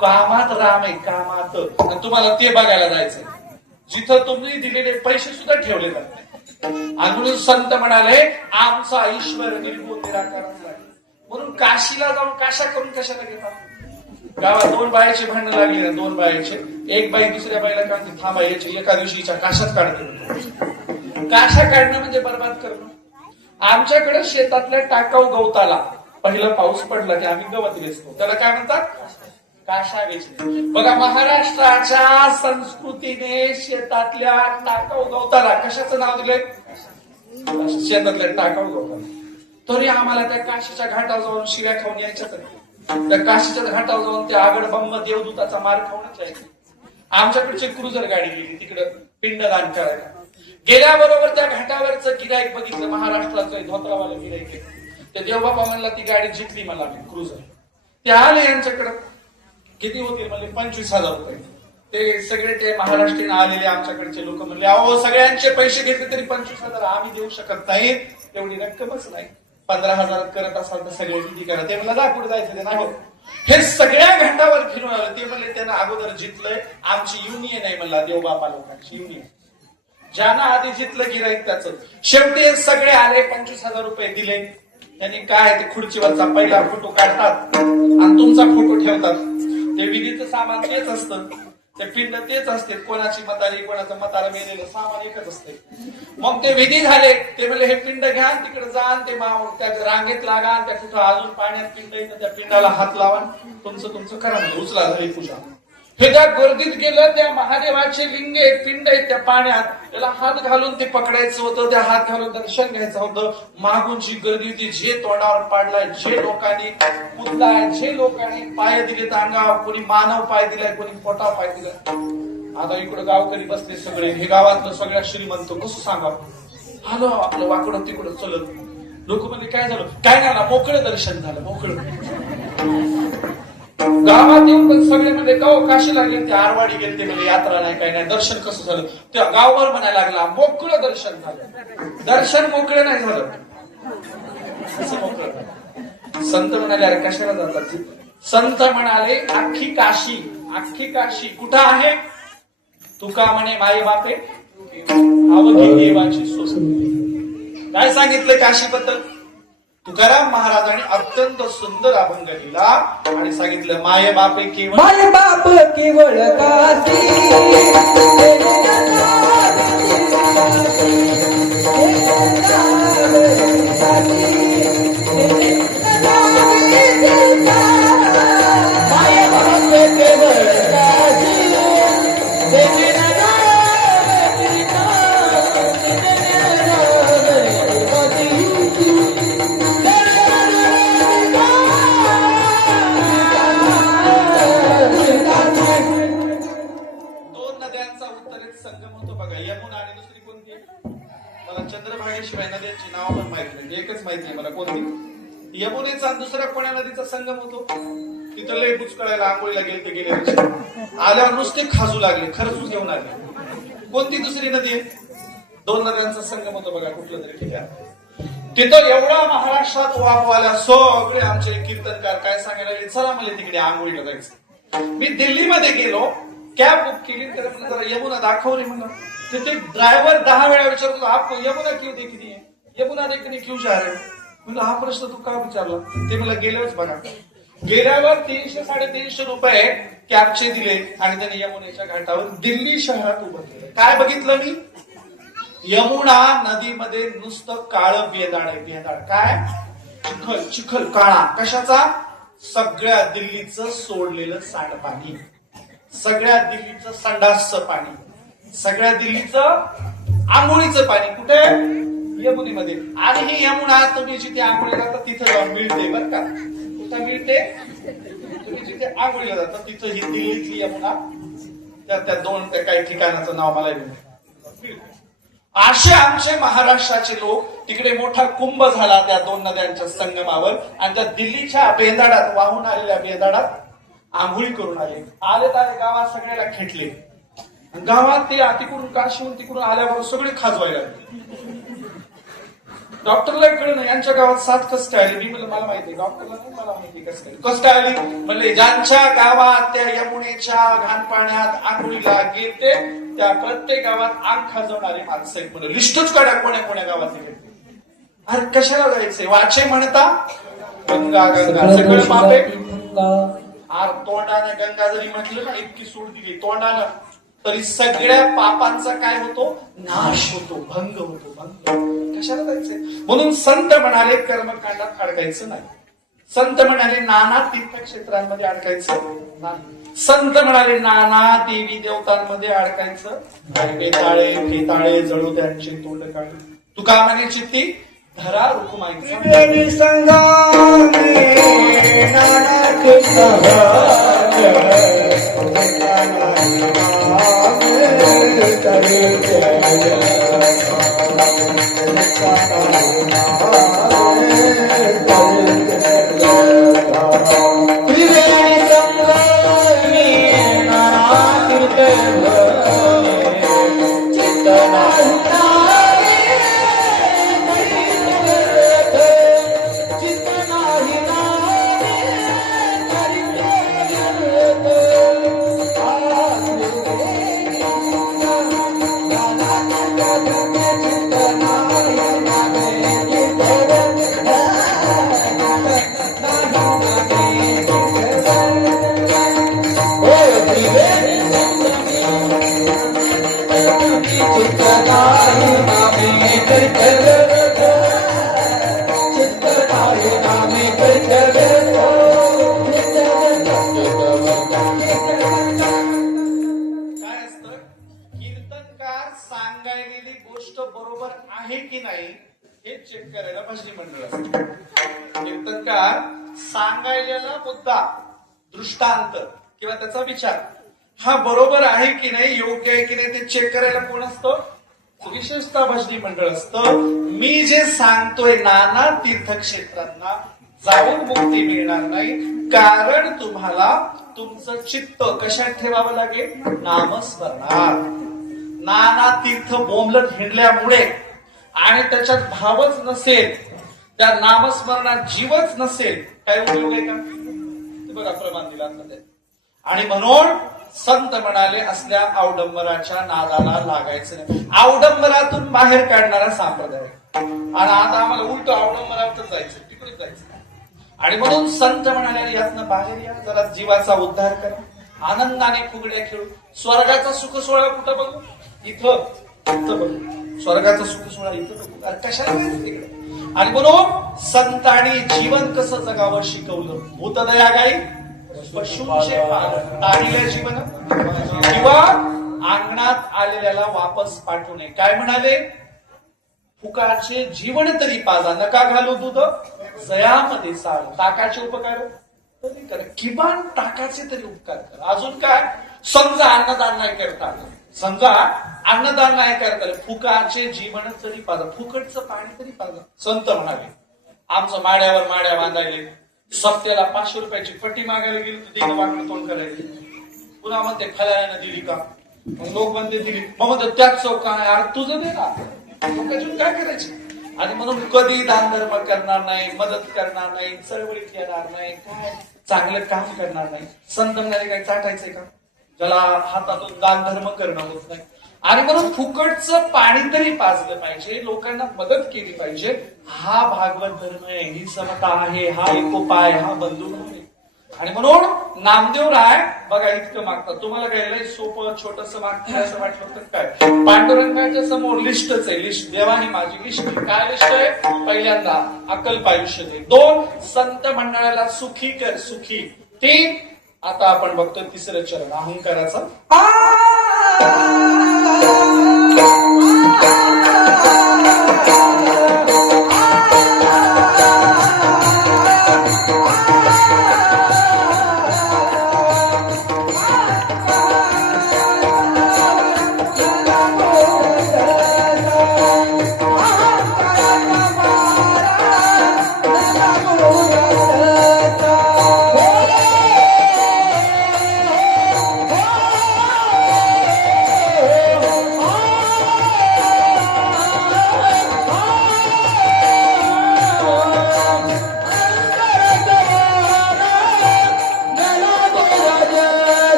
कामात राम आहे, कामात. आणि तुम्हाला ते बघायला जायचं जिथं तुम्ही दिलेले पैसे सुद्धा ठेवले जाते. आणि म्हणून संत म्हणाले आमचा ईश्वर निर्गुण निराकार आहे. म्हणून काशीला जाऊन काशा करून कशाला घेतात? गावात दोन बायाचे भांडण लागले ना, दोन बायाचे. एक बाई दुसऱ्या बाईला काढते, थांबा याची एका दिवशीच्या काशात काढते. काशा काढणं म्हणजे बर्बाद करणं. आमच्याकडे शेतातल्या टाकाऊ गवताला पहिला पाऊस पडला की आम्ही गवत वेचतो, त्याला काय म्हणतात? काशा वेचणे. बघा, महाराष्ट्राच्या संस्कृतीने शेतातल्या टाकाऊ गवताला कशाचं नाव दिलंय? शेतातल्या टाकाऊ गवताला. तरी आम्हाला त्या काशीच्या घाटावर जाऊन शिव्या खाऊन यायच्याच. त्या काशीच्या घाटावर जाऊन त्या आगड बंब देवदूताचा मार खाऊनच यायचं. आमच्याकडची क्रुझर गाडी गेली तिकडं पिंडदान करायला. गेल्याबरोबर त्या घाटावरचं गिराईक बघितलं, महाराष्ट्राचं धोत्रावाला गिराईक. त्या देवबाबा म्हणला ती गाडी जिंकली मला क्रुझर. ते आले यांच्याकडं. किती होतील म्हणले? 25,000 रुपये. ते सगळे ते महाराष्ट्रीयन आलेले आमच्याकडचे लोक म्हणले अहो सगळ्यांचे पैसे घेतले तरी 25,000 आम्ही देऊ शकत नाही, तेवढी रक्कमच नाही. 15,000 करत असाल तर सगळे किती करा. ते मला दाखवून जायचं ते नाही. हे सगळ्या घाटावर फिरून आलं. ते म्हणले त्यांना अगोदर जिंकलंय, आमची युनियन आहे म्हणला देवबापा लोकांची युनियन. ज्यांना आधी जिंकलं गिराईक त्याचं. शेवटी सगळे आले, 25,000 रुपये दिले. त्यांनी काय ते खुर्चीवरचा पहिला फोटो काढतात आणि तुमचा फोटो ठेवतात. ते विधीचं सामान तेच असतं, ते पिंड तेच असते. कोणाची म्हातारी कोणाचं म्हातारा मेलेलं सामान एकच असते. मग ते विधी झाले. ते म्हणले हे पिंड घ्या, तिकडे जा, ते त्या रांगेत लागा, त्या कुठं अजून पाण्यात पिंड येतं त्या पिंडाला हात लावा, तुमचं तुमचं करा म्हणजे उचला झाली पूजा. हे त्या गर्दीत गेलं, त्या महादेवाचे लिंग आहेत, पिंड आहेत त्या पाण्यात, त्याला हात घालून ते पकडायचं होतं, त्या हात घालून दर्शन घ्यायचं होतं. मागून जी गर्दी होती, जे तोंडावर पाडलाय, जे लोकांनी पुतलाय, जे लोकांनी पाय दिलेत अंगावर, कोणी मानव पाय दिलाय, कोणी पोटा पाय दिलाय. आता इकडे गावकरी बसले सगळे. हे गावातलं सगळ्या श्रीमंत कसं सांगा, आलो आपलं वाकडं तिकडं चलत. लोक म्हणजे काय झालं? काय झालं? मोकळं दर्शन झालं, मोकळं. गावात येऊन पण सगळे म्हणजे गाव काशीला गेले, ते आरवाडी गेले, म्हणजे यात्रा नाही काय नाही. दर्शन कसं झालं? त्या गावभर म्हणायला लागला मोकळं दर्शन झालं. दर्शन मोकळं नाही झालं. कसं मोकळं? संत म्हणाले अरे कशाला जातात? संत म्हणाले अख्खी काशी कुठं आहे? तुका म्हणे माई बापे अवघी देवाची सोय. काय सांगितलं काशीबद्दल? तुकाराम महाराजांनी अत्यंत सुंदर अभंग लिहिला आणि सांगितलं माय बाप केवळ, माय बाप केवळ काशी. चंद्रभागेशिवाय नद्यांची नाव पण माहिती नाही, एकच माहिती आहे मला कोणती. यमुनेचा दुसऱ्या कोण्या नदीचा संगम होतो. तिथं लय बुचकळायला आंघोळीला गेले गेले आल्यावर नुसते खाजू लागले, खरसूच घेऊन आले. कोणती दुसरी नदी आहे? 2 नद्यांचा संगम होतो बघा कुठलं तरी ठिकाण. तिथं एवढा महाराष्ट्रात वापवाल्या सगळे आमचे कीर्तनकार काय सांगायला लागले चला मला तिकडे आंघोळीला जायचं. मी दिल्लीमध्ये गेलो, कॅब बुक केली, त्याला म्हणलं जरा यमुना दाखव रे म्हणलं. तिथे ड्रायव्हर 10 वेळा विचारतो आपको यमुना क्यों देखनी है, यमुना देखने क्यों जा रहे हो. म्हणलं हा प्रश्न तू का विचारला? ते मला गेल्यावरच बघा. गेल्यावर 300-350 रुपये कॅबचे दिले आणि त्याने यमुनेच्या घाटावर दिल्ली शहरात उभं केलं. काय बघितलं मी? यमुना नदीमध्ये नुसतं काळं बेदाड आहे, बेदाड. काय? चिखल काळा. कशाचा? सगळ्या दिल्लीचं सोडलेलं सांडपाणी, सगळ्या दिल्लीचं संडासचं पाणी, सगळ्या दिल्लीचं आंघोळीचं पाणी कुठे? यमुनेमध्ये. आणि ही यमुना तुम्ही जिथे आंघोळीला जाता तिथं जाऊन मिळते बरं का. कुठं मिळते? तुम्ही जिथे आंघोळीला जाता तिथं ही दिल्लीतली यमुना त्या 2 काही ठिकाणाचं नाव मला मिळते. असे आमचे महाराष्ट्राचे लोक तिकडे मोठा कुंभ झाला त्या दोन नद्यांच्या संगमावर आणि त्या दिल्लीच्या बेंदाडात वाहून आलेल्या बेंदाडात आंघोळी करून आले गावात सगळ्याला खेटले. गावात ते तिकडून काशीहून तिकडून आल्यावर सगळे खाजवायला लागले. डॉक्टरला कळलं यांच्या गावात 7 कसं काय आली. मी म्हणलं मला माहिती डॉक्टरला नाही मला माहिती कसं काय आली. म्हणले ज्यांच्या गावात त्या यमुनेच्या घाण पाण्यात आंघोळीला गेलते त्या प्रत्येक गावात आग खाजवणारे माणसं आहेत. म्हणलं लिस्टच काढा कोण्या गावातले गेलते. अरे कशाला जायचंय वाचे म्हणता गंगा गंगा सगळं पापे. आर तोंडाने गंगा जरी म्हटलं ना इतकी सूड दिली तोंडानं तरी सगळ्या पापांचा काय होतो नाश होतो भंग होतो भंग. कशाला जायचंय. म्हणून संत म्हणाले कर्मकांडात अडकायचं नाही. संत म्हणाले नाना तीर्थक्षेत्रांमध्ये अडकायचं नाही. संत म्हणाले नाना देवी देवतांमध्ये अडकायचं नाही. बेताळे फेताळे जळू त्यांचे तोंड काढे. तुका म्हणे चित्ती धरा रुक्माईचा देवी संगाने नाना सांगायलेली गोष्ट बरोबर आहे की नाही हे चेक करायला भजनी मंडळ असतं. कीर्तनकार सांगायलेला मुद्दा दृष्टांत किंवा त्याचा विचार हा बरोबर आहे की नाही योग्य आहे की नाही ते चेक करायला कोण असतं विशेषतः भजनी मंडळ असतं. मी जे सांगतोय नाना तीर्थक्षेत्रांना जाऊन मुक्ती मिळणार नाही कारण तुम्हाला तुमचं चित्त कशात ठेवावं लागेल नामस्मरणात. नाना तीर्थ बोंबलत हिंडल्यामुळे आणि त्याच्यात भावच नसेल त्या नामस्मरणात जीवच नसेल काय उपयोग आहे का. बघा प्रमाण दिला. आणि म्हणून संत म्हणाले असल्या अवडंबराच्या नादाला लागायचं नाही. अवडंबरातून बाहेर काढणारा संप्रदाय आणि आता आम्हाला उलट अवडंबरातच जायचं तिकडेच जायचं. आणि म्हणून संत म्हणाले यातनं बाहेर या जरा जीवाचा उद्धार करा आनंदाने फुगड्या खेळू. स्वर्गाचा सुख सोहळा कुठं बघू इथं बघू. स्वर्गाचा सुख सोहळा इथं बघू. कशाला तिकडे. आणि म्हणून संतांनी जीवन कसं जगावं शिकवलं. भूतदया गाई पशूंचे पालन तारिले जीवन किंवा अंगणात आलेल्याला वापस पाठवू नये. काय म्हणाले फुकाचे जीवन तरी पाजा नका घालू दूध जयामध्ये साळ. ताकाचे उपकार तरी करा किमान ताकाचे तरी उपकार करा. अजून काय समजा अन्नदान नाही करता समजा अन्नदान नाही करता फुकाचे जीवन तरी पाजा फुकटचं पाणी तरी पाजा. संत म्हणाले आमचं माड्यावर माड्या बांधायले सप्त्याला 500 रुपयाची पट्टी मागायला गेली तर तिने वाकडं तोंड करायचे. पुन्हा म्हणते फलाण्यानं दिली का लोक म्हणते दिली मग म्हणते त्याच चौक काय अरे तुझं दे ना काय करायचे. आणि म्हणून कधी दान धर्म करणार नाही मदत करणार नाही चळवळीत येणार नाही काय चांगलं काम करणार नाही. संत म्हणाले काय चाटायचंय का ज्याला हातातून दान धर्म करणं होत नाही. आणि म्हणून फुकटचं पाणी तरी पाजलं पाहिजे लोकांना मदत केली पाहिजे. हा भागवत धर्म आहे ही समता आहे हा एकोपा आहे हा बंधुभाव आहे. आणि म्हणून नामदेव राय बघा इतकं मागतात तुम्हाला काय लय सोपं छोटस मागतं असं वाटलं तर काय पांडुरंगाच्या समोर लिस्टच आहे. लिस्ट देवानी माझी लिस्ट काय लिस्ट आहे. पहिल्यांदा अकल्प आयुष्य दे. 2 संत मंडळाला सुखी कर सुखी. 3 आता आपण बघतो तिसरं चरण अहंकाराचा.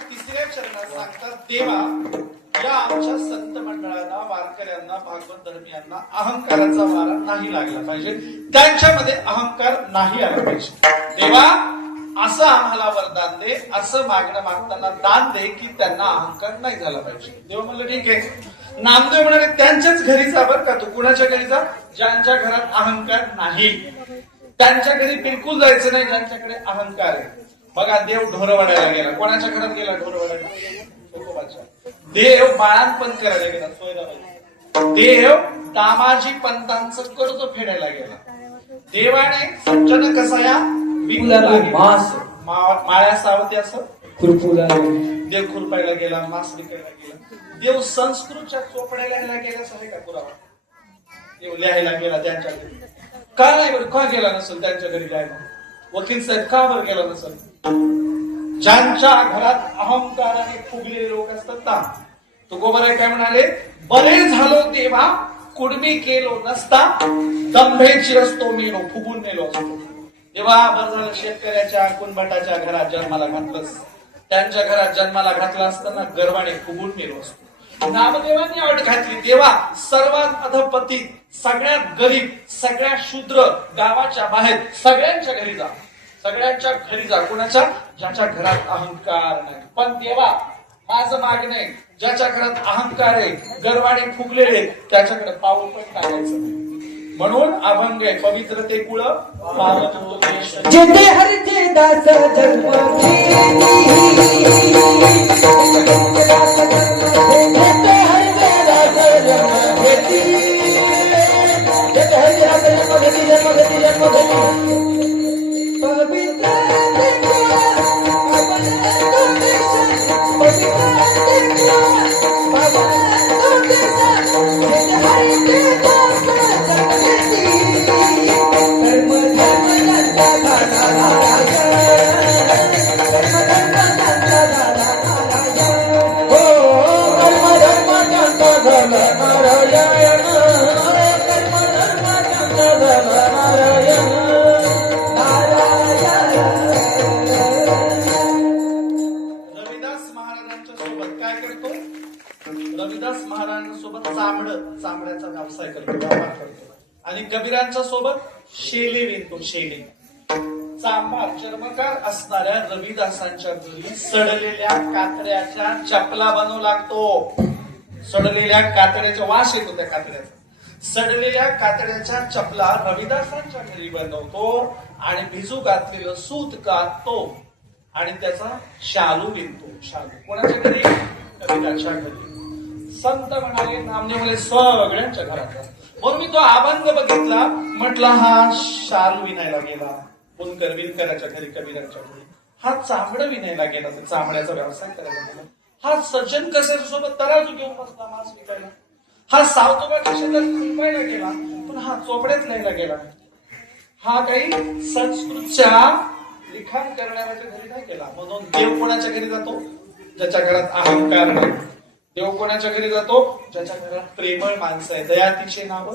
तिसऱ्या चरणात सांगतात, देवा या आमच्या संत मंडळांना, वारकऱ्यांना, भागवत धर्मियांना अहंकाराचा वारा नाही लागला पाहिजे, त्यांच्यामध्ये अहंकार नाही आला पाहिजे. देवा असं आम्हाला वरदान दे, असं मागणं मागताना दान दे की त्यांना अहंकार नाही झाला पाहिजे. देवा म्हणलं ठीक आहे. नामदेव म्हणाले त्यांच्याच घरी जा बरं का तू. कुणाच्या घरी जा? ज्यांच्या घरात अहंकार नाही, त्यांच्या घरी बिलकुल जायचं नाही ज्यांच्याकडे अहंकार आहे. बघा देव ढोरं वाढायला गेला. कोणाच्या घरात गेला ढोरं वाढायला? चोखोबाच्या. देव बाळांपण करायला गेला. सोयराबाई. देव दामाजी पंतांचं कर्ज फेडायला गेला. देवाने सज्जन कसा या मास माळ्या सावते असं खुरपुला देव खुरपायला गेला, मास विकायला गेला. देव संस्कृतच्या चोपड्या लिहायला गेल्याच आहे का पुरावा? देव लिहायला गेला त्यांच्या घरी. का नाही बरं? का गेला नसेल त्यांच्या घरी लिहायला? वकील साहेब का बरं गेला नसेल? ज्यांच्या घरात अहंकाराने फुगलेले लोक असतात ना. तो गोबराय काय म्हणाले? बरे झालो देवा कुडमी केलो नसता, दंभे चिरस्तो मेलो, फुगून नेलो असतो. तेव्हा बरं झालं शेतकऱ्याच्या कुणबटाच्या घरात जन्माला घातलंस. त्यांच्या घरात जन्माला घातला असताना गर्वाने फुगून गेलो असतो. नामदेवांनी अट घातली, देवा सर्वात अधपती, सगळ्यात गरीब, सगळ्यात शूद्र, गावाच्या बाहेर सगळ्यांच्या घरी जा. सगळ्यांच्या घरी जा. कुणाच्या? ज्याच्या घरात अहंकार नाही. पण देवा माझं मागणं आहे, ज्याच्या घरात अहंकार आहे, गर्वाने फुगलेले, त्याच्याकडे पाऊल पण टाकायचं नाही. म्हणून अभंग आहे, पवित्र ते कुळ पावन देश. जेते हरचे दास जन्म रविदास महाराजांसोबत चामड्याचा व्यवसाय करतो, व्यापार करतो. आणि कबीरांच्या सोबत शेले विणतो. शेले चांभार चर्मकार असणाऱ्या रविदासांच्या घरी सडलेल्या कातड्याच्या चपला बनवू लागतो. सडलेल्या कातड्याचा वास येतो त्या कातड्याचा. सडलेल्या कातड्याच्या चपला रविदासांच्या घरी बनवतो आणि भिजू घातलेलं सूत काढतो आणि त्याचा शालू विणतो. शालू कोणाच्या घरी? कबीराच्या घरी. संत म्हणाले, नामदेव म्हणाले सगळ्यांच्या घरात. म्हणून मी तो अभंग बघितला, म्हटला हा शाल विणायला गेला पुणकर विणकराच्या घरी, कबीराच्या घरी. हा चामड विणायला गेला, चामड्याचा व्यवसाय करायला गेला. हा सज्जन कशाच्या सोबत तराजू घेऊन बसला मांस विकायला. हा सावतोबाच्या शेतात खुरपायला गेला, पण हा चोपड्यात न्यायला गेला. हा काही संस्कृतच्या लिखाण करणाऱ्याच्या घरी नाही गेला. म्हणून देव कोणाच्या घरी जातो? ज्याच्या घरात अहंकार नाही. देव कोणाच्या घरी जातो? ज्याच्या घरात प्रेमळ माणसं आहे. दयातीचे नाव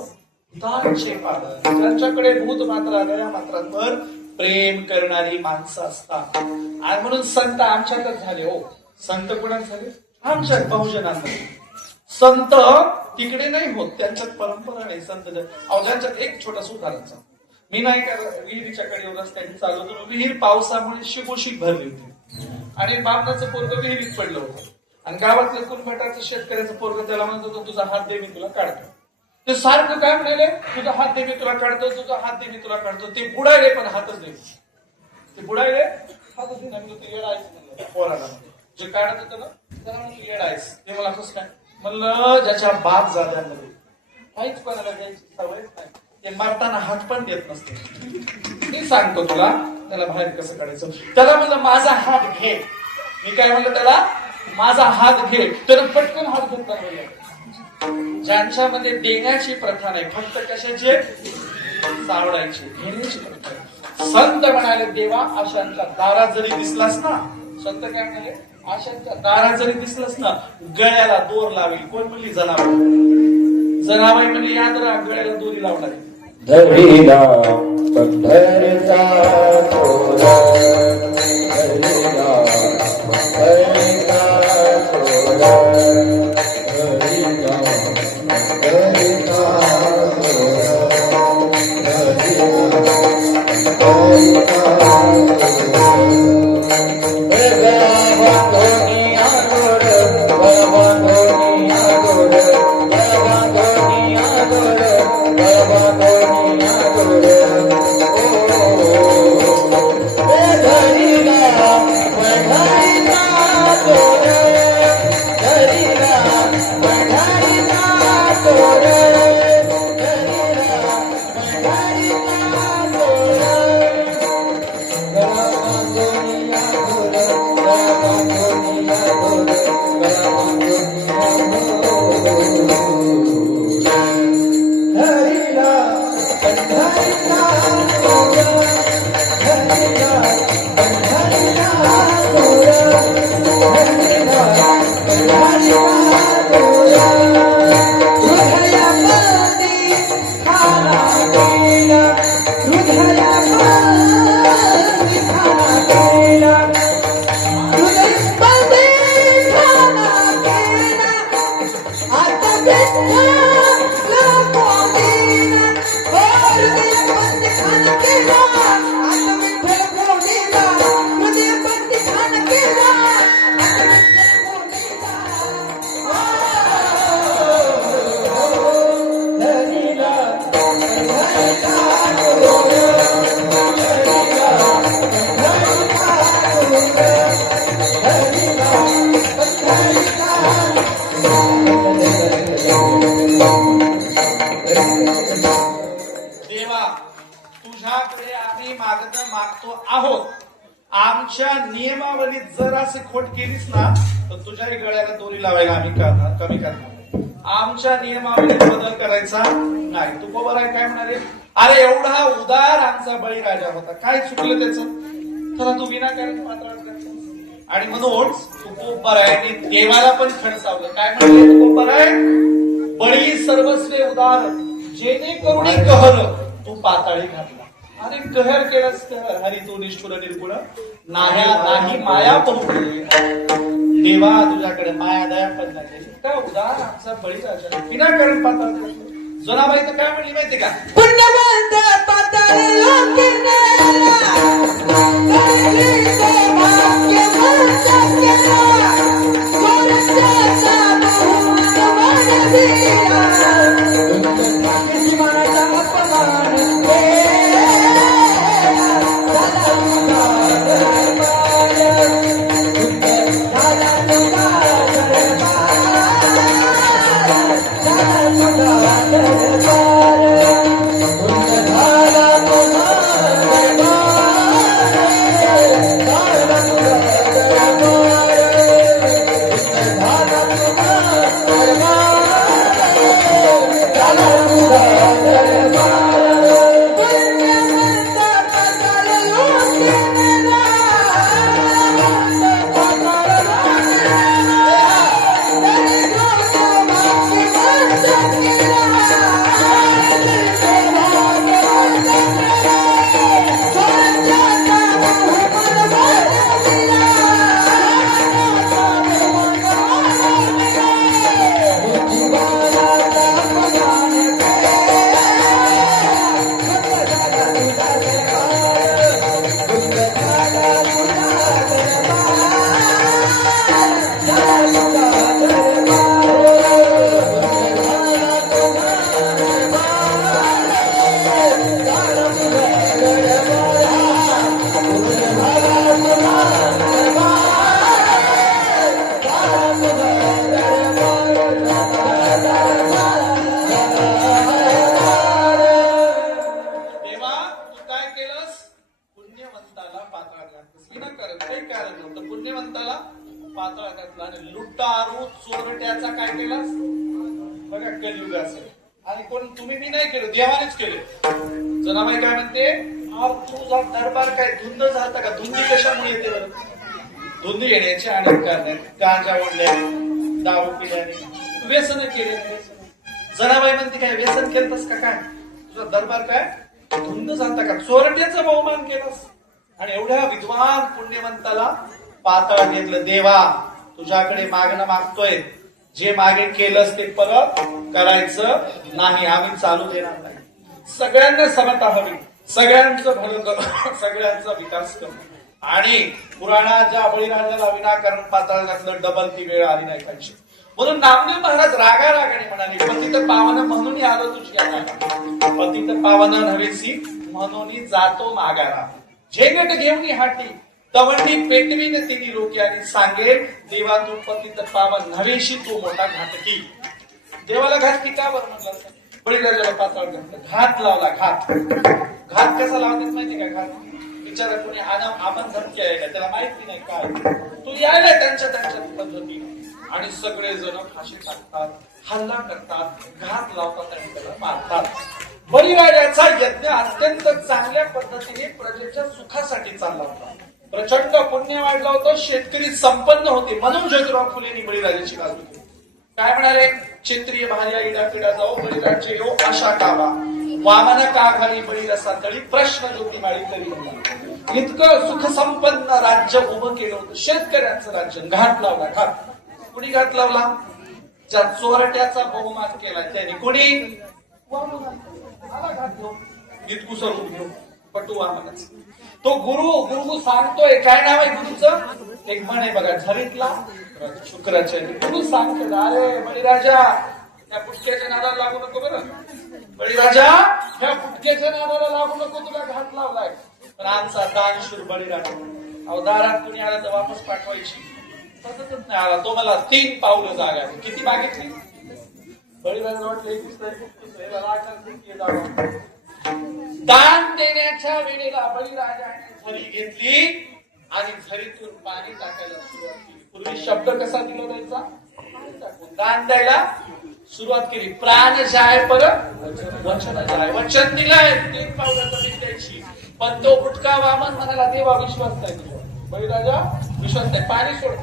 दानचे पालन. ज्यांच्याकडे भूत मात्रा दया मात्रांवर प्रेम करणारी माणसं असतात. आणि म्हणून संत आमच्यातच झाले. हो, संत कोणात झाले? आमच्यात, बहुजनांमध्ये. संत तिकडे नाही होत, त्यांच्यात परंपरा नाही. संत अवघ्यांच्यात एक छोटस उदाहरण सांग. मी नाही का विहिरीच्या कडे रस्त्याने चालू होतो. विहीर पावसामुळे शिगोशिक भरली होती आणि बापनाचं पोरग विहिरीत पडलं होतं. आणि गावातलं कुणबटाचं शेतकऱ्याचं पोरग त्याला म्हणत होतं, तुझा हात दे मी तुला काढतो. ते सारखं काय म्हणाले, तुझा हात दे मी तुला काढतो, तुझा हात दे मी तुला काढतो. ते बुडायले पण हातच दे. ते बुडायले हातच दे. ते येडायचं पोराला जे काढत होतं ना त्याला म्हणून येडायच. ते मला कसं काय म्हणलं, ज्याच्या बाप जाद्यामध्ये काहीच कोणाला द्यायची सवयच नाही, ते मारताना हात पण देत नसते. मी सांगतो तुला त्याला बाहेर कसं काढायचं. त्याला म्हणलं माझा हात घे. मी काय म्हणलं त्याला, माझा हात घे. तर पटकन हात घेतला. ज्यांच्यामध्ये देण्याची प्रथा नाही, फक्त कशाची? सावडायची, घेण्याची प्रथा. संत म्हणाले, देवा आशांच्या दारात जरी दिसलास ना, संत काय म्हणाले, आशांच्या दारात जरी दिसलास ना, गळ्याला दोर लावेल. कोण म्हणली? जनाबाई. जनाबाई म्हणली, याद राहा गळ्याला दोरी लावणार. धरीला पंढरचा देवा तुझ्याकडे आम्ही मागतो आहोत. आमच्या नियमावलीत जर असे खोट केलीस ना तर तुझ्याही गळ्याला दोरी लावायला आम्ही कमी करणार. आमच्या नियमावलीत बदल करायचा नाही. तू बरोबर आहे काय म्हणाले? अरे एवढा उदार आमचा बळीराजा होता, काय चुकलं त्याचं? तर तू विनाकारण पातळ करतो. आणि म्हणून तू खूप बरं आहे आणि देवाला पण खडसावलं. काय म्हणले? तू खूप बरं आहे. बळी सर्वस्वे उदार जेणे करुणी कहर तू पाताळी घातला. अरे कहर केलास कहर, हरी तू निष्ठुर निर्गुण नाही माया बहु. देवा तुझ्याकडे माया दया पण नाही. काय उदार आमचा बळीराजा विनाकारण पाताळ घातला. जनाबाई तर काय म्हणली माहिती का? पुण्यवंत पाताळ लोके नेला, धरलीचे भाग्यवंत केला, गोरक्षाचा बहुमान दिला, तुमच्या मनाचा अपमान केला, झाला तुझा दरबार, झाला तुझा लुटारू चोरट्याचा काय केलास? बघा कलियुग असेल. आणि कोण तुम्ही मी नाही केलं, देवानेच केले. जनाबाई काय म्हणते? तुझा दरबार काय धुंद झालता का? धुंदी कशामुळे येते बरं? धुंदी येण्याचे अनेक कारण, गांजा ओढल्याने, दारू पिल्याने, व्यसन केले. जनाबाई म्हणते काय व्यसन केलंस का? काय तुझा दरबार काय धुंद झालता का? चोरट्याचा बहुमान केलास आणि एवढ्या विद्वान पुण्यवंताला पाताळ घेतलं. देवा तुझ्याकडे मागणं मागतोय, जे मागे केलंस ते परत करायचं नाही, आम्ही चालू देणार नाही. सगळ्यांना समता हवी, सगळ्यांचं भलं करू, सगळ्यांचा विकास करू. आणि पुराणाच्या बळीराजाला विनाकारण पाताळ घातलं, डबल ती वेळ आली नाही पाहिजे. म्हणून नामदेव महाराज रागारागाने म्हणाले, पतित पावन म्हणून आलो तुझी आता, पतित पावन नव्हेसी म्हणून जातो मागारा, झेंगट घेऊन हाटी तवंडी पेटवीन तिनी लोके आणि सांगे देवा तू पतित पावन नव्हेशी तू मोठा घातकी. देवाला घातकी का बरं म्हणलं? बळीराजाला पाताळ घातलं, घात लावला. घात कसा लावतात माहिती का? घात विचारा कोणी आपण धमकी आहे का? त्याला माहिती नाही काय. तू यायला त्यांच्या पद्धतीने आणि सगळे जण फाशी टाकतात, हल्ला करतात, घात लावतात आणि त्याला मारतात. बळीराजाचा यज्ञ अत्यंत चांगल्या पद्धतीने प्रजेच्या सुखासाठी चालला होता. प्रचंड पुण्य वाढलं होतं, शेतकरी संपन्न होते. म्हणून ज्योतिराव फुलेंनी बळीराजाची बाजू केली. काय म्हणाले? क्षेत्रीय भार्या इडा पिडा जाओ बळीराजे येऊ आशा कावा, वामन का घाली बळीरसा तळी, प्रश्न ज्योती माळी तरी म्हणला. इतकं सुख संपन्न राज्य उभं केलं होतं, शेतकऱ्यांचं राज्य. घाट लावला. घाट कुणी घात लावला? ज्या चोरट्याचा बहुमान केला त्याने. कोणी? आला घात घेऊन, इतकुसं रूप घेऊन पटू वामनच. तो गुरु सांगतोय. काय नाव आहे गुरुचं? एक म्हण आहे बघा, झरीतला शुक्राचार्य. गुरु सांगतो, अरे बळीराजा त्या पुटक्याच्या नादाला लागू नको बरं. बळीराजा ह्या पुटक्याच्या नादाला लागू नको, तुला घात लावलाय. पण आमचा दानशूर बळीराजा अहो दारात कुणी आला तर वापस पाठवायची पद्धतच नाही. आला तो मला 3 पावलं जागा आहे. किती मागितली? बळीराजाला वाटलं 21 तारीख खूप आहे, लाखांची की जागा. दान देण्याच्या वेळेला बळीराजाने झरी घेतली आणि झरीतून पाणी टाकायला सुरुवात केली. पूर्वी शब्द कसा दिला जायचा? दान द्यायला सुरुवात केली. प्राण जाय पर वचन जाय. वचन दिलंय 3 पावलं जमीन द्यायची. पण तो बुटका वामन म्हणाला देवा विश्वास नाही तुझा. बळीराजा विश्वास नाही. पाणी सोड.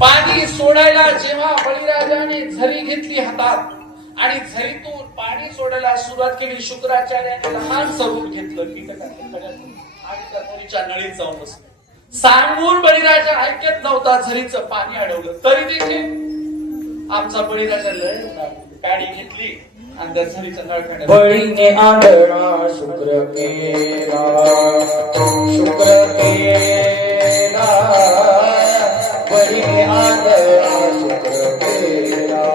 पाणी सोडायला जेव्हा बळीराजाने झरी घेतली हातात आणि झरीतून पाणी सोडायला सुरुवात केली, शुक्राचार्याने लहान स्वरूप घेतलं कीटकाच्या कड्यातून आणि त्या झरीच्या नळीत जाऊन बसलं. सांगून बळीराजा ऐकत नव्हता. झरीचं पाणी अडवलं तरी देखील आमचा बळीराजा लय काडी घेतली आणि त्या झरीचं नळ काढलं. बळीने आंधळा शुक्र केला, शुक्र केला, बळीने आंधळा शुक्र केला,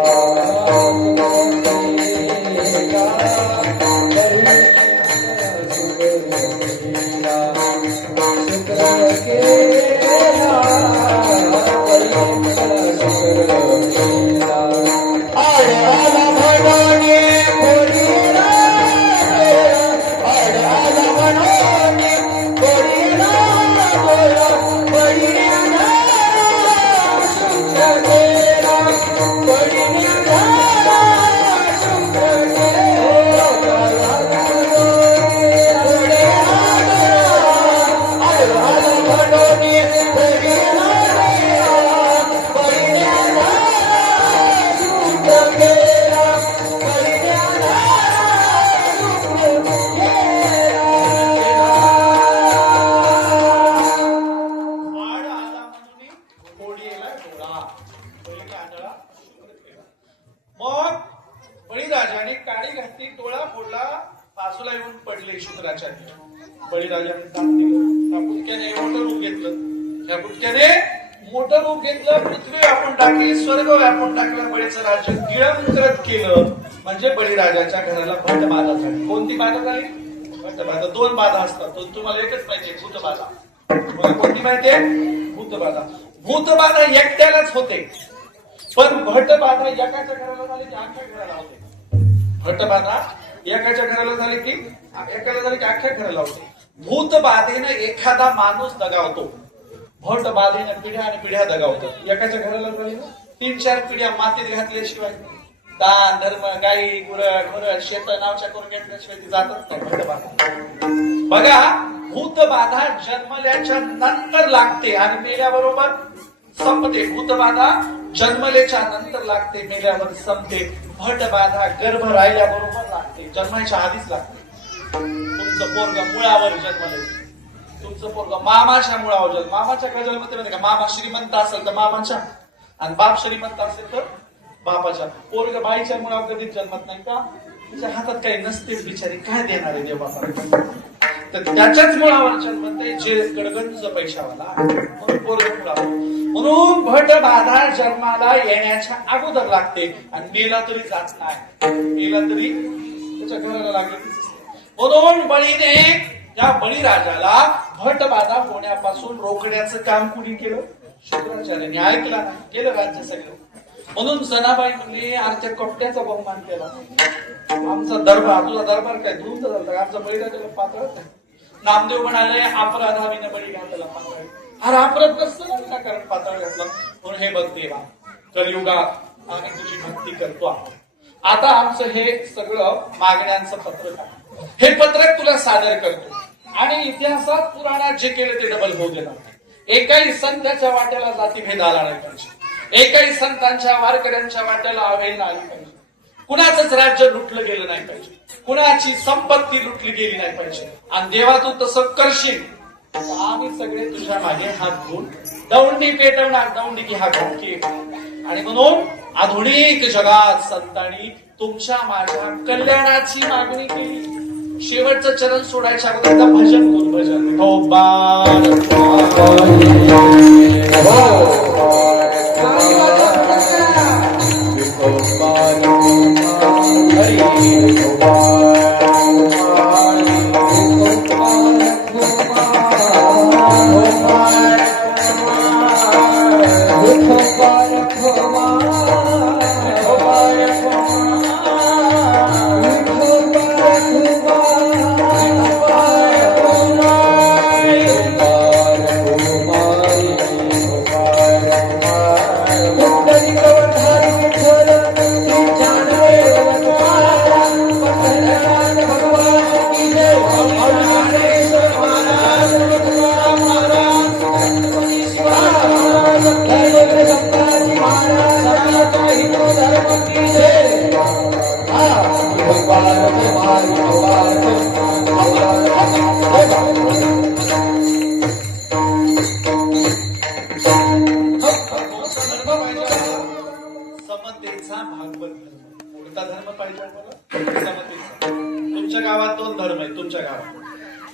मग बळीराजाने काडी घातली, डोळा फोडला, बाजूला येऊन पडले शुक्राचार्य. बळीराजाने ताप दिलं. त्या बुटक्याने मोठं रूप घेतलं. त्या बुटक्याने मोठं रूप घेतलं. पृथ्वी व्यापून टाकली, स्वर्ग व्यापून टाकला. बळीचं राज्य गिळंकृत केलं. म्हणजे बळीराजाच्या घराला भटबाधा झाली. कोणती बाधा झाली? भटबाधा. 2 बाधा असतात. तो तुम्हाला एकच माहितीये, भूतबाधा. तुम्हाला कोणती माहितीये? भूतबाधा. भूतबाधा एकट्यालाच होते, पण भटबाधा एकाच्या घराला झाली की अख्ख्या घराला होते. भटबाधा एकाच्या घराला झाली की एकाला झाली की अख्ख्या घराला होते. भूतबाधेनं एखादा माणूस दगावतो. भटबाधेनं पिढ्या आणि पिढ्या दगावतात. एकाच्या घराला झाली ना 3-4 पिढ्या मातीत घातल्याशिवाय दान धर्म गाई गुरं शेत नावच्या करून घेतल्याशिवाय ती जातच नाही. भटबाधा बघा, भूतबाधा जन्मल्याच्या नंतर लागते आणि मेल्याबरोबर संपते. भूतबाधा जन्मल्याच्या नंतर लागते, मेल्यावर संपते. भटबाधा गर्भ राहिल्याबरोबर लागते, जन्माच्या आधीच लागते. तुमचं पोरग मुळावर जन्मले, तुमचं पोरग मामाच्या मुळावर जन्म. मामाच्या काय जन्मते माहिती का? मामा श्रीमंत असेल तर मामाच्या आणि बाप श्रीमंत असेल तर बापाच्या. पोरग बाईच्या मुळावर कधीच जन्मत नाही का? तिच्या हातात काही नसते, बिचारी काय देणार आहे देव बापा? तर त्याच्याच मुळावर जन्मते जे गडगंज पैशावाला. म्हणून पोरग मुळावर. म्हणून भटबाधा जन्माला येण्याच्या अगोदर लागते आणि मेला तरी जात नाही. मेला तरी त्याच्या घराला लागले. म्हणून बळीने त्या बळीराजाला भटबाधा होण्यापासून रोखण्याचं काम कुणी केलं? शुक्राचार्याने. ऐकला नाही, केलं राज्य सगळं. म्हणून जनाबाई म्हणली आमच्या कपड्याचा बहुमान केला. आमचा दरबार, तुझा दरबार काय धुवून झाला? आमचा बळीराजाला पातळच नाही. नामदेव म्हणाले अपराधाविने बळी घातला पातळ. अरे अपराध कसं कारण पातळ घातला? म्हणून हे बघ देवा, कलियुगात आम्ही तुझी भक्ती करतो आहोत. आता आमचं हे सगळं मागण्यांचं पत्रक आहे. हे पत्रक तुला सादर करतो आणि इतिहासात पुराणात जे केलं ते डबल होऊ देणार. एकाही संतांच्या वाट्याला जातीभेद आला नाही पाहिजे. एकाही संतांच्या वारकऱ्यांच्या वाट्याला अवहेलना आली पाहिजे. कुणाचंच राज्य लुटलं गेलं नाही पाहिजे. कुणाची संपत्ती लुटली गेली नाही पाहिजे. आणि देवा तू तसं करशील तर आम्ही सगळे तुझ्या मागे हात घेऊन दौंडी पेटवणार. दौंडी की हा घोटकी. आणि म्हणून आधुनिक जगात संतांनी तुमच्या माझ्या कल्याणाची मागणी केली. शेवटचं चरण सोडायच्या अगोदर भजन करू. भजन हरी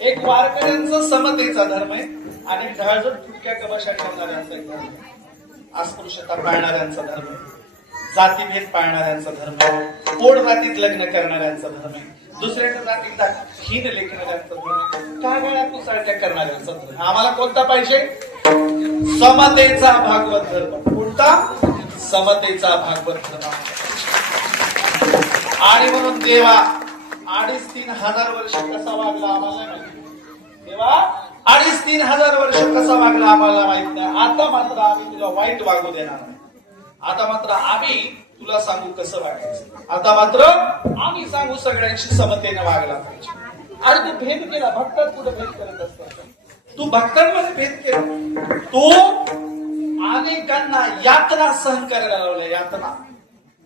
एक वारकऱ्यांचा समतेचा धर्म आहे आणि ढळजट फुटक्या कबशा ठेवणाऱ्यांचा एक धर्म आहे. अस्पृश्यता पाळणाऱ्यांचा धर्म आहे, जातीभेद पाळणाऱ्यांचा धर्म आहे, पोड जातीत लग्न करणाऱ्यांचा धर्म आहे, दुसऱ्याच्या जातीचा हीन लेखणाऱ्यांचा धर्म आहे, कागळ्या कुसाळ्या करणाऱ्यांचा धर्म आहे. आम्हाला कोणता पाहिजे? समतेचा भागवत धर्म. कोणता? समतेचा भागवत धर्म. आणि म्हणून देवा 2,500-3 हजार वर्ष कसा वागला आम्हाला माहिती. देवा 2,500-3 हजार वर्ष कसा वागला आम्हाला माहित नाही. आता मात्र आम्ही तुला वाईट वागू देणार नाही. आता मात्र आम्ही तुला सांगू कसं वागायचं. आता मात्र आम्ही सांगू सगळ्यांशी समतेने वागला पाहिजे. अरे तू भेद केला, भक्तात कुठे भेद करत असतो? तू भक्तांमध्ये भेद केला. तू अनेकांना यातना सहन करायला लावल्या. यातना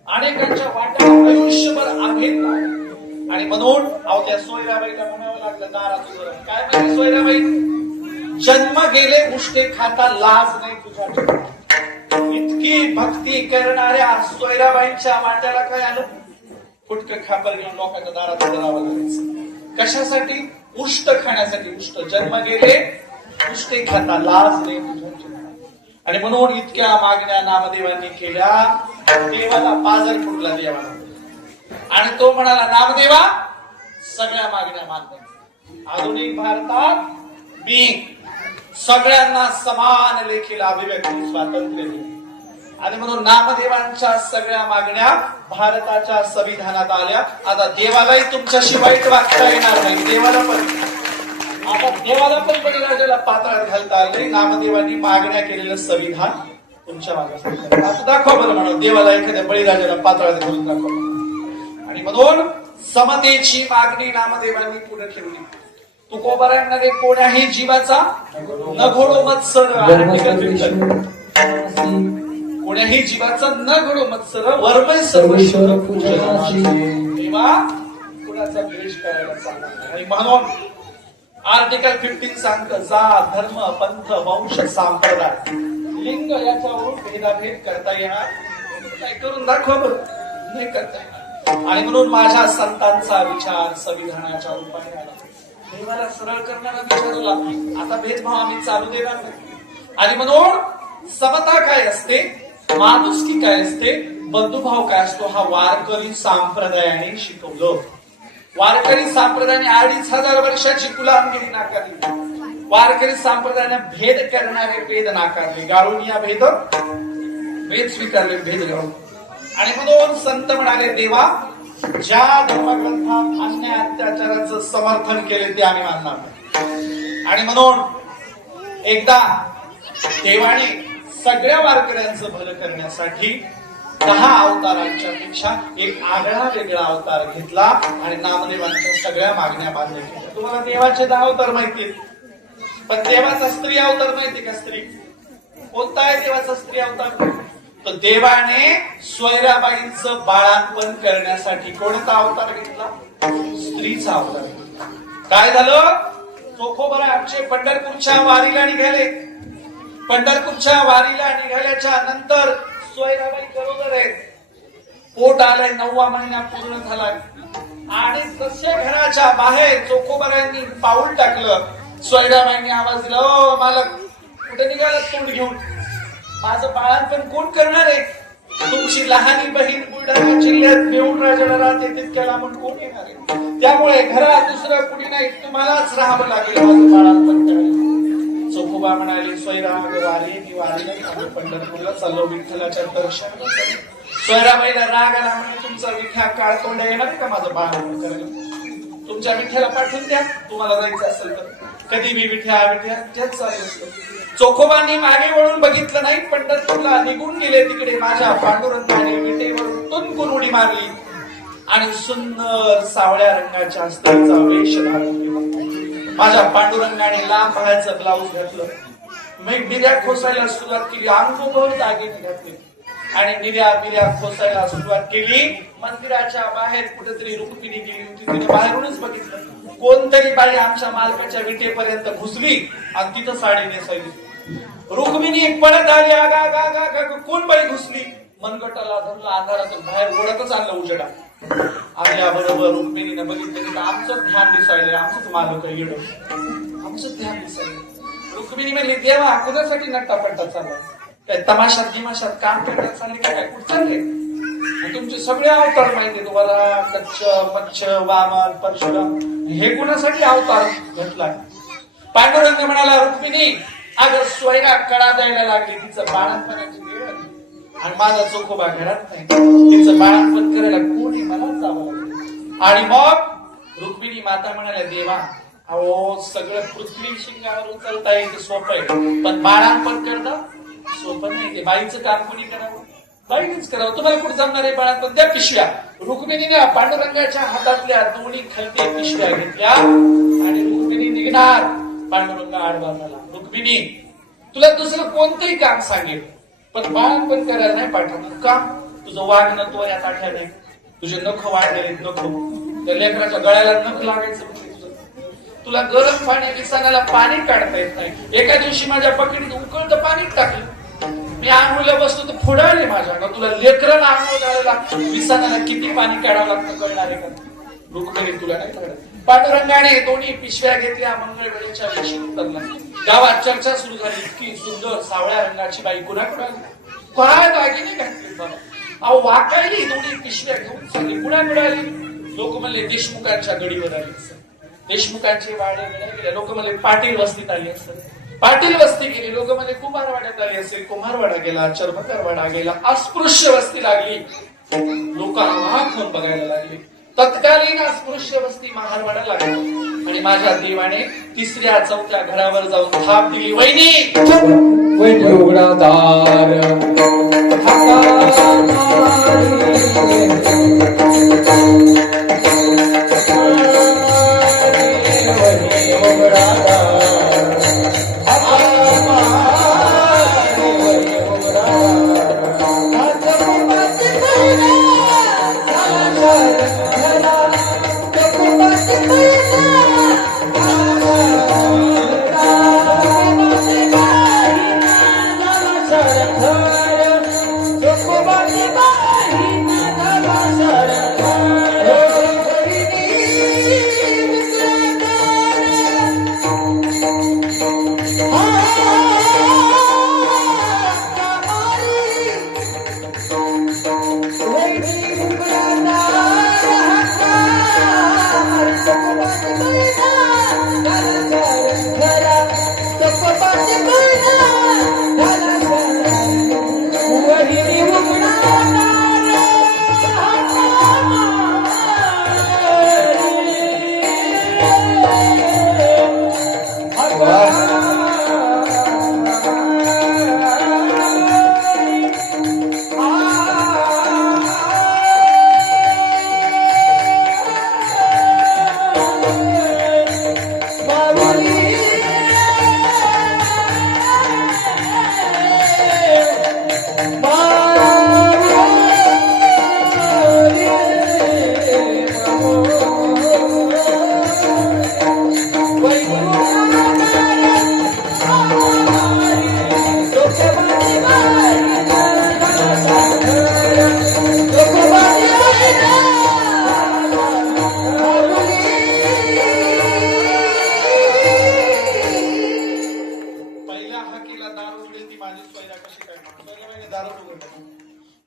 अनेकांच्या वाट्याला आयुष्यभर अभेद लावला. आणि म्हणून त्या सोयराबाईला म्हणावं लागलं दारात उभं राहून. काय म्हणजे सोयराबाई? जन्म गेले उष्टे खाता लाज नाही तुझ्या ठिकाणी. इतकी भक्ती करणाऱ्या सोयराबाईंच्या वाट्याला काय आलं? फुटकं खापर घेऊन लोकांच्या दारात उभं राहावं लागायचं. कशासाठी? उष्ट खाण्यासाठी. उष्ट जन्म गेले उष्टे खाता लाज नाही तुझ्या ठिकाणी. आणि म्हणून इतक्या मागण्या नामदेवांनी केल्या. देवाला पाजर फुटला देवाला. आणि तो म्हणाला नामदेवा सगळ्या मागण्या मान्य. आधुनिक भारतात मी सगळ्यांना समान लेखील अभिव्यक्ती स्वातंत्र्य दिले. आणि म्हणून नामदेवांच्या सगळ्या मागण्या भारताच्या संविधानात आल्या. आता देवालाही तुमच्याशी वाईट वागता येणार नाही. देवाला पण बळीराजाला पाताळात घालता आले. नामदेवांनी मागण्या केलेलं संविधान तुमच्या मागे. आता दाखवा बरं म्हणून देवाला एखाद्या बळीराजाला पाताळात घालून दाखवा. आणि म्हणून समतेची मागणी नामदेवांनी पुढे ठेवली. तुकोबारांमध्ये कोण्याही जीवाचा न घोडो मत्सर. कोण्याही जीवाचा न घोडो मत्सर वर्मय सर्वेश्वर पूजनाची. तेव्हा कुणाचा द्वेष करायला चालणार नाही. आणि म्हणून आर्टिकल 15 सांगतं जात धर्म पंथ वंश संप्रदाय लिंग याच्यावरून भेदाभेद करता येणार काय? करून दाखवा बरं. नाही करता येणार. आणि म्हणून माझ्या संतांचा विचार संविधानाच्या रूपाने आला. देवाला सरळ करणारा विचारला. आता भेदभाव आम्ही चालू देणार नाही. आणि म्हणून समता काय असते, माणुसकी काय असते, बंधुभाव काय असतो, हा वारकरी संप्रदायाने शिकवलं. वारकरी संप्रदायाने 2,500 वर्षाची गुलामगिरी नाकारली. वारकरी संप्रदायाने भेद करणारे भेद नाकारले. गाळून या भेद स्वीकारले. भेद गाळून. आणि म्हणून संत म्हणाले देवा ज्या धर्मग्रंथात अन्याय अत्याचाराचं समर्थन केले ते आम्ही मानणार नाही. आणि म्हणून एकदा देवाने सगळ्या वारकऱ्यांचं भलं करण्यासाठी 10 अवतारांच्या पेक्षा एक आगळा वेगळा अवतार घेतला आणि नामदेवांच्या सगळ्या मागण्या मान्य केल्या. तुम्हाला देवाचे 10 अवतार माहिती, पण देवाचा स्त्री अवतार माहिती का? स्त्री कोणता आहे देवाचा स्त्री अवतार? तर देवाने सोयराबाईंचं बाळांपण करण्यासाठी कोणता अवतार घेतला? स्त्रीचा अवतार. काय झालं? चोखोबरा आमचे पंढरपूरच्या वारीला निघाले. पंढरपूरच्या वारीला निघाल्याच्या नंतर सोयराबाई गरोदर आहेत. पोट आलंय, 9वा महिना पूर्ण झालाय. आणि तसे घराच्या बाहेर चोखोबरांनी पाऊल टाकलं. सोयराबाईंनी आवाज दिला, ओ मालक कुठे निघाला तोंड घेऊन? माझं बाळांपण कोण करणार आहे? तुमची लहानी बहीण बुलढाणा जिल्ह्यात नेऊन राजाला राहते, तितक्या लांबून कोण येणार आहे? त्यामुळे घरात दुसरं कुणी नाही, तुम्हालाच राहावं लागेल माझं बाळांपण करायला. चोखोबा म्हणाले सोयराम वारी मी वारी नाही, आम्ही पंढरपूरला चाललो विठ्ठलाच्या दर्शनाला. सोयराबाईला राग आला. म्हणजे तुमचा विठ्या काळ तोंड्या येणार आहे का माझं बाळांपण करायला? तुमच्या विठ्याला पाठवून द्या तुम्हाला जायचं असेल तर. कधी मी विठ्या तेच चालू असतं. चोखोबांनी मागे वळून बघितलं नाही. पंढरपूरला निघून गेले. तिकडे माझ्या पांडुरंगाने विटेवरून तुनकून उडी मारली आणि सुंदर सावळ्या रंगाच्या स्त्रीचा वेश धारण केला. माझ्या पांडुरंगाने लांब बाहेरचं ब्लाऊज घातलं. मी बिर्या खोसायला सुरुवात केली. अंगोभर दागिने घातले आणि बिर्या खोसायला सुरुवात केली. मंदिराच्या बाहेर कुठेतरी रुक्मिणी गेली होती. तिने बाहेरूनच बघितलं. कोणतरी बाई आमच्या मालकाच्या विटेपर्यंत घुसली आणि तिथं साडी नेसायली. रुक्मिणी पळत आली. आगा कोण बाई घुसली? मनगटाला धरला. अंधारातून बाहेर ओढतच आणलं उजेडा. आल्याबरोबर रुक्मिणीनं बघितलं की आमचं ध्यान दिसायलंय, आमचंच मालक आहे येणं, आमचं ध्यान दिसायलंय. रुक्मिणी म्हणली देवा कुणासाठी नट्टापट्टा चालला, काय तमाशात गिमाशात काम करण्यात चालले काय, कुठं चालले? तुमचे सगळे अवतार माहिती आहेत, वरा कच्छ मच्छ वामन परशुराम, हे कुणासाठी अवतार घेतलाय? पांडुरंग म्हणाला रुक्मिणी अगं स्वयंपाक कडा द्यायला लागली, तिचं बाळणपणाची वेळ आली आणि माझा चोखोबा घरात नाही, तिचं बाळणपण करायला कोणी मला जावं लागलं. आणि मग रुक्मिणी माता म्हणाल्या देवा अहो सगळं पृथ्वी शिंगावर उचलता येते सोपं आहे, पण बाळणपण करणं सोपं नाही. ते बाईचं काम कोणी करावं, बाईनेच करावं. तुम्हाला कुठे जमणार आहे बाळणपण? त्या पिशव्या रुक्मिणीने पांडुरंगाच्या हातातल्या दोन्ही खलते पिशव्या घेतल्या आणि रुक्मिणी निघणार. पांडुरंग आडवा झाला. रुक्मिणी तुला दुसरं कोणतंही काम सांगेल पण बाळणपण करायला नाही पाठवणार का? तुझं वागणं तो या ताठ्या नाही, तुझे नख वाढलेले नको, त्या लेकराच्या गळ्याला नख लागायचं म्हणजे तुला गरम पाणी विसाण्याला पाणी काढता येत नाही. एका दिवशी माझ्या पकडीत उकळतं पाणी टाकलं, मी आंघोळीला बसलो तर फुडाले माझ्या, तुला लेकराला आंघोळ घालायला विसाण्याला किती पाणी काढावं लागतं कळणार आहे का? रुक्मिणी तुला नाही कळत. पांडुरंगाने दोन्ही पिशव्या घेतल्या, मंगळवेळीच्या वेशी उतरला. गावात चर्चा सुरू झाली, इतकी सुंदर सावळ्या रंगाची बाई कुणाकडे काय दागिने घातले बाबा, अहो वाकायली दोन्ही पिशव्या घेऊन चालली. कुणाकडे आली? लोक म्हणले देशमुखांच्या गडीवर आली, देशमुखांचे वाडे गेले. लोक म्हणले पाटील वस्तीत आली असेल, पाटील वस्ती गेली. लोक म्हणले कुमारवाड्यात आली असेल, कुमारवाडा गेला, चर्मकारवाडा गेला. अस्पृश्य वस्ती लागली, लोक आवाक होऊन बघायला लागली. तत्कालीन अस्पृश्य वस्ती महारवाडा लागली आणि माझ्या देवाने तिसऱ्या चौथ्या घरावर जाऊन थाप दिली. वहिनी उघडा दार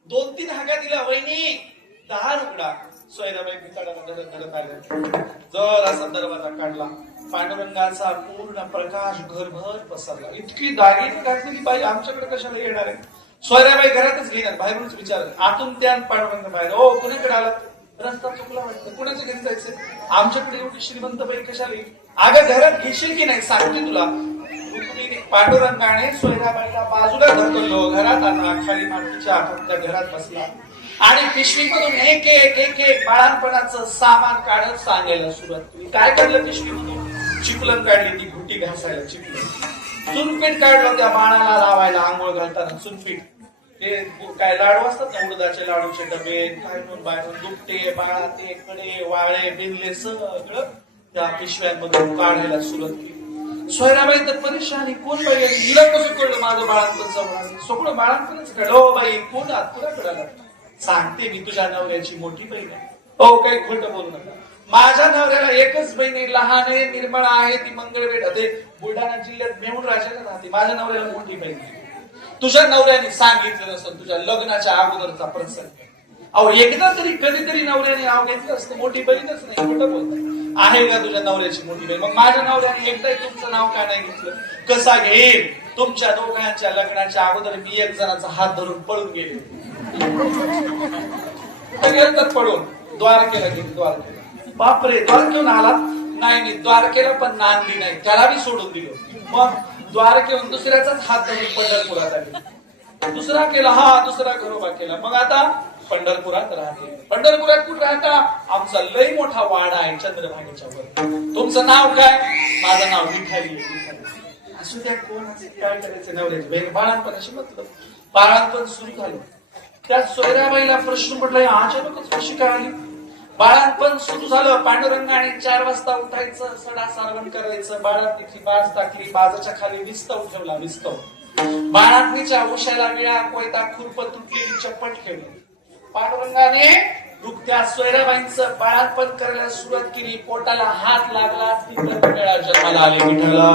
दोन तीन हाका दिल्या. वहिनी दार उघडा. सोयराबाई भिताडाला धरत धरत आल्या. जर असा दरवाजा काढला, पांडुरंगाचा पूर्ण प्रकाश घरभर पसरला. इतकी दागिने घातली की बाई आमच्याकडे कशाला येणार आहे? सोयराबाई घरातच घेणार, बाहेरूनच विचारलं. आतून त्या पांडुरंग बाहेर, ओ कुणीकडे आलात? रस्ता चुकला वाटतं, कुणाच्या घरी जायचंय? आमच्याकडे एवढी श्रीमंत बाई कशाला येईल? अगं घरात घेशील की नाही सांगते तुला. पांडुरंगाने सोयराबाईला बाजूला ढकललो, घरात आणला, खाली मातीच्या हातातल्या घरात बसला आणि पिशवीमधून एक एक एक एक बाळांपणाचं सामान काढत सांगायला सुरुवात केली. काय काढलं पिशवीमधून? चिपलन काढली, ती घुटी घासायला चिपलन. चुनपीठ काढलं त्या बाळाला लावायला, आंघोळ घालताना चुनपीठ. ते काय लाडू असतात ना, उडदाचे लाडूचे डबे, काय बाहेरून दुपटे, बाळा, ते कडे, वाळे, बिनले सगळं त्या पिशव्यांमधून काढायला सुरुवात केली. सोयराबाई तर परेशानी, कोण बाई हिला कसं कळलं माझं बाळांपण जवळ? सगळं बाळांपणच कळलं. बाई कोण आहात, कुणाकडे आलात? सांगते, मी तुझ्या नवऱ्याची मोठी बहीण आहे. हो काही खोटं बोलू नका. माझ्या नवऱ्याला एकच बहिणी लहान आहे, निर्मळा आहे, ती मंगळवेढ ते बुलढाणा जिल्ह्यात मेहूण राजाला राहते. माझ्या नवऱ्याला मोठी बहीण आहे. तुझ्या नवऱ्याने सांगितलं नसेल तुझ्या लग्नाच्या अगोदरचा प्रसंग. अहो एकदा तरी कधीतरी नवऱ्याने नाव घेतलं असतं. मोठी बहीणच नाही, खोटं बोलत आहे का तुझ्या नवऱ्याची मोठी बहीण? मग माझ्या नवऱ्याने एकदाही तुमचं नाव का नाही घेतलं? कसा घेईल? तुमच्या दोघांच्या लग्नाच्या अगोदर मी एक जणाचा हात धरून पळून गेले. पळून द्वारकेला गेली. द्वारकेला बापरे, द्वारकेहून आला नाही, मी द्वारकेला पण नांदली नाही, त्याला बी सोडून दिलं. मग द्वारकेहून दुसऱ्याचाच हात धरून पंढरपुरात आले. दुसरा केला, हा दुसरा घरोबा केला. मग आता पंढरपुरात राहते. पंढरपुरात कुठं राहता? आमचा लय मोठा वाडा आहे चंद्रभागेच्या वर. तुमचं नाव काय? माझं नाव विठाई आहे. असू द्या, कोण काय करायचं? नवऱ्याची बहीण बाळांपणाशी मतलब. बाळांपण सुरू झालं. त्या सोयराबाईला प्रश्न पडला, अचानकच कशी काय आली? बाळांपण सुरू झालं. पांडुरंगाने 4 वाजता उठायचं, सडा सारवण करायचं. बाळातली बाज टाकली, बाजाच्या खाली विस्तव ठेवला. विस्तव बाळातलीच्या उशाला विळा, कोयता, खुरप, तुटलेली चप्पट ठेवली. पांडुरंगाने रुक्त्या सोयराबाईंचं बाळांपण करायला सुरुवात केली. पोटाला हात लागला, तिथं वेळा जन्माला आले. विठ्ठला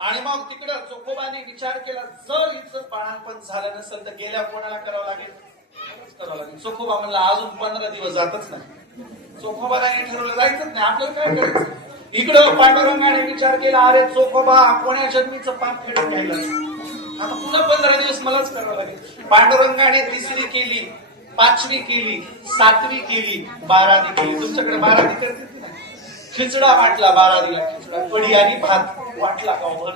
आणि मग तिकडं चोखोबाने विचार केला, जर हिचं बाळांपण झालं नसेल तर गेल्या कोणाला करावं लागेल? चोखोबा म्हणला अजून 15 दिवस जातच नाही. चोखोबाने ठरवलं जायचंच नाही, आपल्याला काय करायचं? इकडं पांडुरंगाने विचार केला, अरे चोखोबा कोण्या जन्मीचं पाप फेडून घ्यायला, आता पुन्हा 15 दिवस मलाच करावं लागेल. पांडुरंगाने 3री केली, 5वी केली, 7वी केली, 12वी केली. तुमच्याकडे 12वी करते ना? खिचडा वाटला 12वीला. खिचडा, कढी आणि भात वाटला गावभर.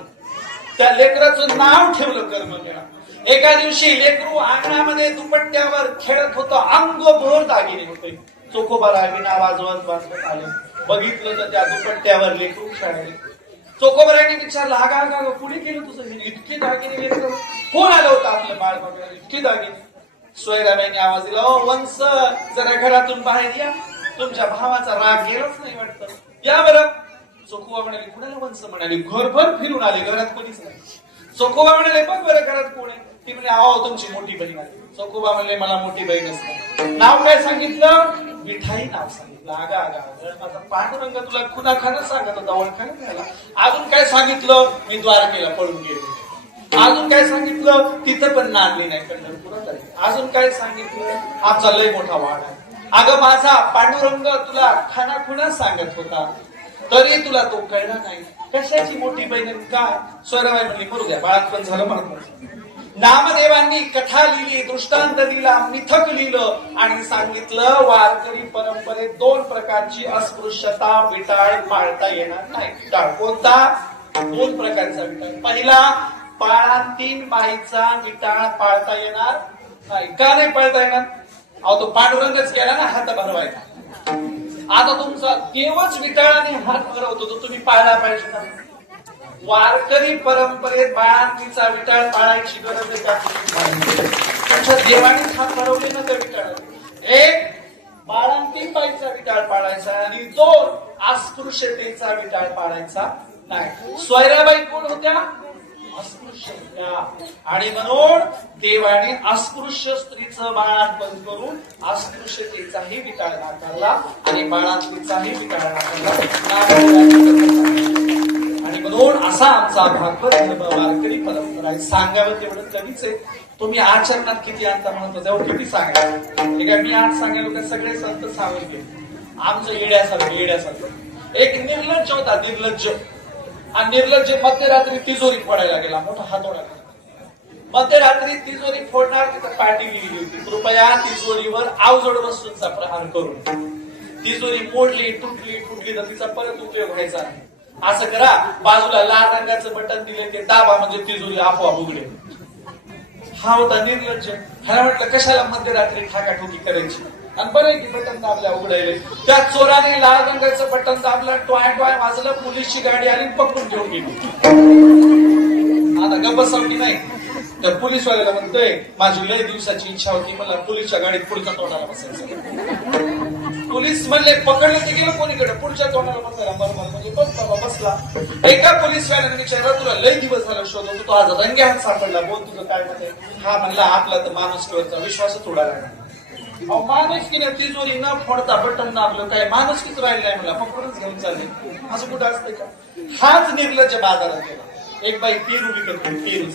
त्या लेकराचं नाव ठेवलं कर्ममेळा. एका दिवशी लेकरू अंगणामध्ये दुपट्ट्यावर खेळत होतं, अंगभर दागिने होते. चोखोबाला विना वाजवत वाजवत आले. बघितलं तर त्या दुपट्ट्यावर लेकरू खेळायले. चोखोबाराने विचारलं, हा कुणी केलं तुझं हे? इतके दागिने लेकरू? कोण आलं होतं आपलं बाळ बघायला? इतके दागिने. सोयराबाईने आवाज दिला, ओ वंश, जरा घरातून बाहेर या, तुमच्या भावाचा राग गेलाच नाही वाटतं, या बरं. चोखोबा म्हणाले, कुणाला वंश? म्हणाले, घरभर फिरून आले, घरात कोणीच नाही. चोखोबा म्हणाले, बघ बरं घरात कोण आहे? ती म्हणे, अहो तुमची मोठी बहीण आली. चोखोबा म्हणले, मला मोठी बहीणच नाही. नाव काय सांगितलं? विठाई नाव सांगितलं. आगा आगा, माझा पांडुरंग तुला खुना खाना सांगत होता, ओळखायला मिळाला. अजून काय सांगितलं? मी द्वारकेला पळून गेले. अजून काय सांगितलं? तिथं पण नांदली नाही, पंढरपुरात आली. अजून काय सांगितलं? आमचा लय मोठा वाड आहे. अगं माझा पांडुरंग तुला खाना खुना सांगत होता, तरी तुला तो कळला नाही. कशाची मोठी बहीण काय? सोयराबाई म्हणली, मरू द्या, बाळातपण झालं म्हणत. नामदेवांनी कथा लिहिली, दृष्टांत दिला, मिथक लिहिलं आणि सांगितलं, वारकरी परंपरेत 2 प्रकारची अस्पृश्यता विटाळ पाळता येणार नाही. विटाळ कोणता? 2 प्रकारचा विटाळ. पहिला, बाळांतीन बाईचा विटाळ पाळता येणार नाही. का नाही पाळता येणार? अहो तो पांडुरंगच गेला ना हात भरवायला. आता तुमचा देवच विटाळाने हात भरवतो, तो तुम्ही पाळला पाहिजे ना. वारकरी परंपरेत बाळांतीचा विटाळ पाळायची गरज आहे का? त्यांच्या देवाने हात भरवले ना त्या विटाळात. एक बाळांतीन बाईचा विटाळ पाळायचा आणि 2 अस्पृश्यतेचा विटाळ पाळायचा नाही. सोयराबाई कोण होत्या? अस्पृश्य होत्या. आणि म्हणून देवाने अस्पृश्य स्त्रीचं बाळांपण करून अस्पृश्यतेचाही विटाळ नाकारला आणि बाळांतीचाही विटाळ नाकारला. आणि म्हणून असा आमचा भागवत धर्म वारकरी परंपरा आहे. सांगावं तेवढं कमीच आहे. तुम्ही आचरणात किती आणता म्हणतो तेव्हा किती सांगायला. ठीक आहे, मी आज सांगायलो का सगळे संत सांगून गेले. आमचं येड्यासारखं एक निर्लज्ज होता, निर्लज्ज. आणि निर्लज्ज मध्यरात्री तिजोरी फोडायला गेला, मोठा हातोडा. मध्यरात्री तिजोरी फोडणार, तिथं पाटी लिहिली होती, कृपया तिजोरीवर अवजड वस्तूंचा प्रहार करून. तिजोरी मोडली, तुटली तर तिचा परत उपयोग व्हायचा नाही. असं करा, बाजूला लाल रंगाचं बटन दिले, ते दाबा, म्हणजे तिजोरी आपोआप उघडेल. हा होता निर्लज्ज. ह्याला म्हटलं कशाला मध्यरात्री ठाकाठोकी करायची, आणि बरं की बटन दाबल्या उघडायले. त्या चोराने लाल रंगाचं बटन दाबलं, टॉय टॉय वाजलं, पोलीसची गाडी आली, पकडून घेऊन गेली. आता गप्प सावली नाही. त्या पोलीसवाल्याला म्हणतोय, माझी लय दिवसाची इच्छा होती, मला पोलीसच्या गाडीत पुढच्या तोंडाला बसायचं. पोलीस म्हणले पकडलं ते गेलं कोणीकडे पुढच्या तोंडाला बसायला मरमर म्हणजे बस बाबा बसला. एका पोलीसवाल्याने विचारलं तुला लय दिवस झाला शोधत होतो आज रंगे हात सापडला बोल तुझं काय मत आहे. हा म्हणला आपला तर माणुसकीवरचा विश्वासच उडाला नाही. अहो माणुसकीने तिजोरी न फोडता बटन दाबलं काय माणुसकीच राहिली नाही मला पकडूनच घेऊन चालले असं कुठं असतंय का. हाच निर्लज्ज बाजारात गेला. एक बाई पेरू विकत होती, पेरू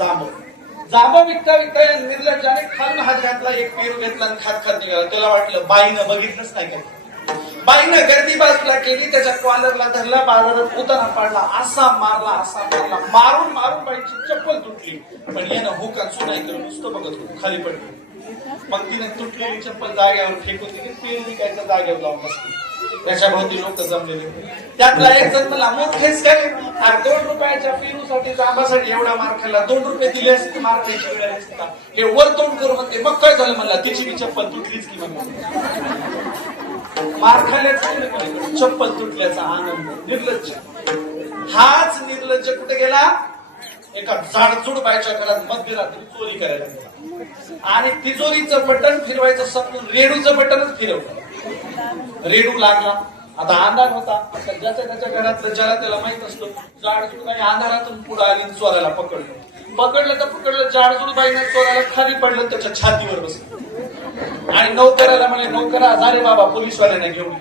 जांब विकता विकता निर्लज्जाने खालून हात घातला एक पेरू घेतला आणि खात खात निघाला. त्याला वाटलं बाईनं बघितलंच नाही काय. बाईनं गर्दी बाजूला केली त्याच्या कॉलरला धरला बाजारात उतारा पाडला असा मारला मारून मारून बाईची चप्पल तुटली. पण यानं हुकान सुनाई करून नुसतं बघत होतो खाली पडली. मग तिने तुटलेली चप्पल जागेवर फेकून दिली पेरू विकायच्या जागेवर जाऊन बसली. त्याच्या भोवती लोक जमलेले त्यातला एक जण मला मोठेच काय अरे 2 रुपयाच्या पेरूसाठी जांबासाठी एवढा मार खाल्ला 2 रुपये दिले असते मार खायची वेळ असते का. हे वर तोंड करू म्हणते मग काय झालं म्हणला तिची बी चप्पल तुटलीच की म्हणून मार खाल्ल्याचा चप्पल तुटल्याचा आनंद निर्लज्ज. हाच निर्लज्ज कुठे गेला एका जाडजूड बायच्या घरात मध्यरात्री चोरी करायला गेला आणि तिजोरीचं बटन फिरवायचं समजून रेडूचं बटनच फिरवलं. रेडू लागला. आता अंधार होता. आता ज्याच्या त्याच्या घरातलं ज्याला त्याला माहित असतो जाडजूड बाई अंधारातून पुढे आली चोराला पकडलं जाडजूड बाईने चोराला खाली पडलं त्याच्या छातीवर बसलं आणि नौकराला म्हणले नौकरा जा रे बाबा पोलीसवाल्यांना घेऊन ये.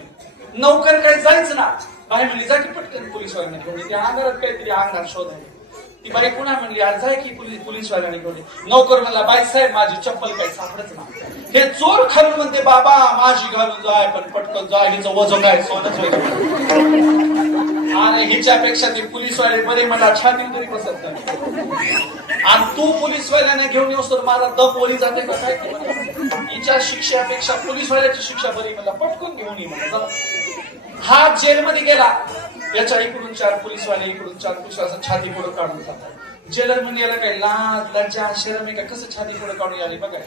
नौकर काय जायचं ना बाई म्हणली जा की पटकन पोलीसवाल्यांना घेऊन ये. त्या अंधारात काहीतरी अंधार शोधायला ती बाई पुन्हा म्हणली आज जाय की पोलीसवाल्यांना घेऊन ये. नौकर म्हणला बाई साहेब माझी चप्पल काही सापडच ना. हे चोर खालून म्हणते बाबा माझी घालून जाय पण पटकन जाय हिचं वजन काय सोनच आणि हिच्यापेक्षा ते पोलीसवाले बरे मला छाती तरी बसत नाही आणि तू पोलीसवाल्यांना घेऊन येऊस तर माझा दम ओली जाते का काय. हिच्या शिक्षेपेक्षा पोलीसवाल्याची शिक्षा बरी मला पटकन घेऊन ये मला. हा जेलमध्ये गेला. याच्या इकडून 4 पोलीसवाले इकडून 4 पोलीस असं छाती पुढे काढून जातात. जेलर म्हणजे याला काही लाज लज्जा शरम आहे का कसं छाती पुढे काढून आली बघाय.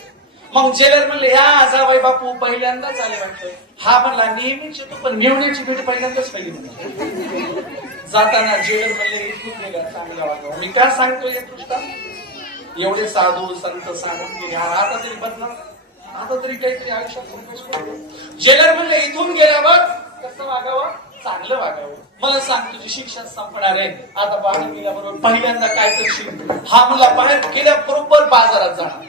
मग जेलर म्हणले या जावाई बापू पहिल्यांदाच आले वाटतं. हा म्हणला नेहमीच येतो पण मेवण्याची भेट पहिल्यांदाच पहिली म्हणली. जाताना जेलर म्हणले इथून गेला चांगला वागावं. मी काय सांगतोय या पृष्ठात एवढे साधू संत सांगून गेले आता तरी बदला आता तरी काहीतरी आयुष्यात. जेलर म्हणले इथून गेल्यावर कसं वागावं चांगलं वागावं. मला सांग तुझी शिक्षा संपणार आहे आता बाहेर गेल्याबरोबर पहिल्यांदा काय करशील. हा म्हणला बाहेर गेल्याबरोबर बाजारात जाणार.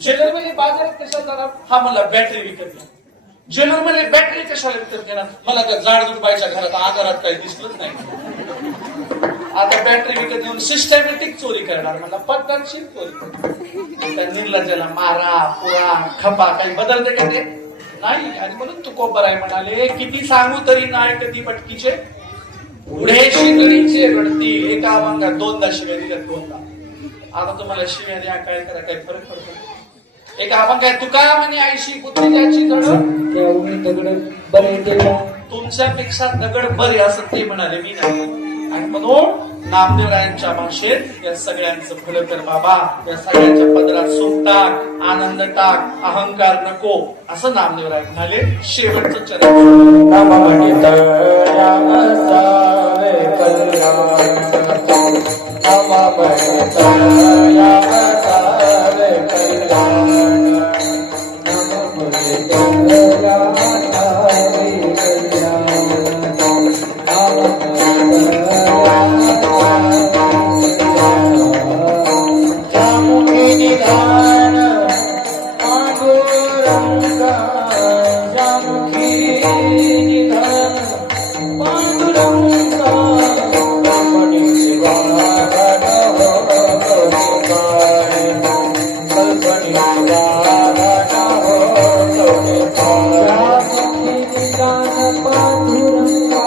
जेलर म्हणजे बाजारात कशाला जाणार. हा म्हणला बॅटरी विकत घ्या. जेलर म्हणजे बॅटरी कशाला विकत घेणार. मला त्या जाडजूड बाईच्या घरात आगारात काही दिसलंच नाही. आता बॅटरी विकत घेऊन सिस्टमॅटिक चोरी करणार मला पद्धतशीर चोरी. त्या निर्लज्जाला मारा पुरा खपा काही बदलते का ते नाही. आणि म्हणून तू कोपर आहे म्हणाले किती सांगू तरी नाही कधी पटकीचे पुढे शिकरीचे रडतील. एका अभंगात 2दा शिव्या दिल्या 2दा. आता तुम्हाला शिव्या द्या काय करा काही फरक पडतो. एका अभंगात तुका म्हणे आईशी बुद्धी ज्याची दगड बरे तुमच्यापेक्षा दगड बरे असं ते म्हणाले मी नाही. आणि म्हणून नामदेवरायांच्या भाषेत या सगळ्यांचं भलं कर बाबा या सगळ्यांच्या पदरात सुख टाक आनंद टाक अहंकार नको असं नामदेवराय म्हणाले. शेवटचं चरण नाम म्हणित राम सावे कल्याण नाम म्हणित राम सावे कल्याण नाम म्हणित राम सावे कल्याण नाम म्हणित जामुखी निधान पांडुरंगा जामुखी निधान पांडुरंगा कल्पनी शिवारण कल्पनी शिवारण जामुखी निधान पांडुरंगा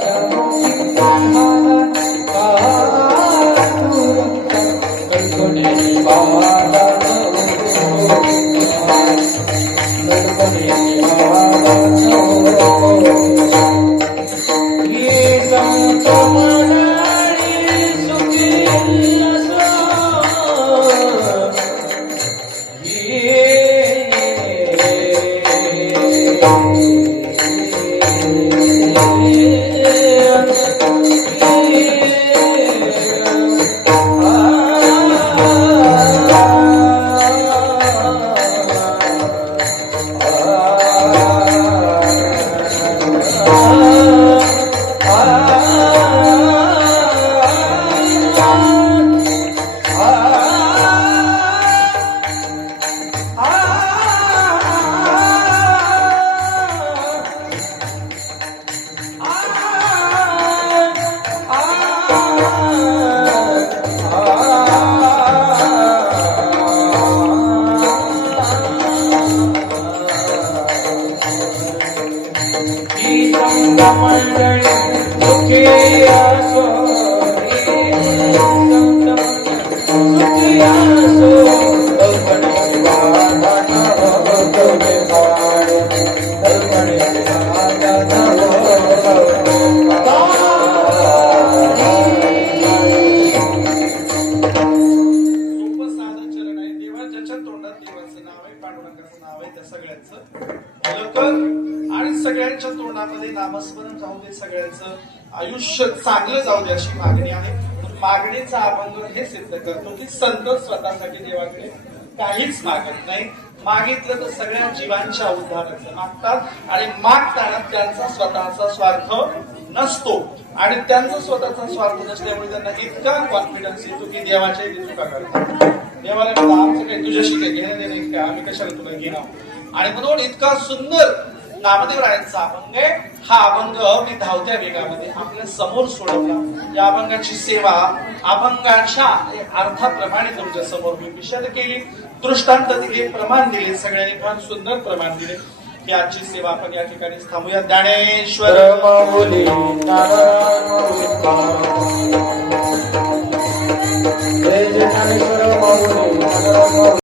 जामुखी निधान कल्पनी शिवारण Yeah. मंडळी सुखी असो सुखी असो गणपती बाबा तुम्ही पाड गणपती सोपं साधं चरण आहे. देवा ज्याच्या तोंडात देवाचं नाव आहे, पांडुरंगाचं नाव आहे, त्या सगळ्यांचं भलं कर आणि सगळ्यांच्या तोंडामध्ये नामस्मरण जाऊ दे, सगळ्यांचं आयुष्य चांगलं जाऊ दे अशी मागणी आहे. मागणीचा अभंग हे सिद्ध करतो की संत स्वतःसाठी देवाकडे काहीच मागत नाही. मागितलं तर सगळ्या जीवांच्या उद्धाराचं मागतात आणि मागताना त्यांचा स्वतःचा स्वार्थ नसतो आणि त्यांचा स्वतःचा स्वार्थ नसल्यामुळे त्यांना इतका कॉन्फिडन्स येतो की देवाच्या चुका करतात. देवाला म्हणतात, आमचं काही तुझ्याशी काही घेणं देणं इतकं, आम्ही कशाला तुला घेणार. आणि म्हणून इतका सुंदर नामदेवरायांचा अभंग आहे. हा अभंग मी धावत्या वेगामध्ये आपल्या समोर सोडवला. या अभंगाची सेवा अभंगाच्या अर्थाप्रमाणे तुमच्या समोर मी विशद केली, दृष्टांत दिले, प्रमाण दिले, सगळ्यांनी फार सुंदर प्रमाण दिले. ही आजची सेवा आपण या ठिकाणी थांबूया. ज्ञानेश्वर माऊली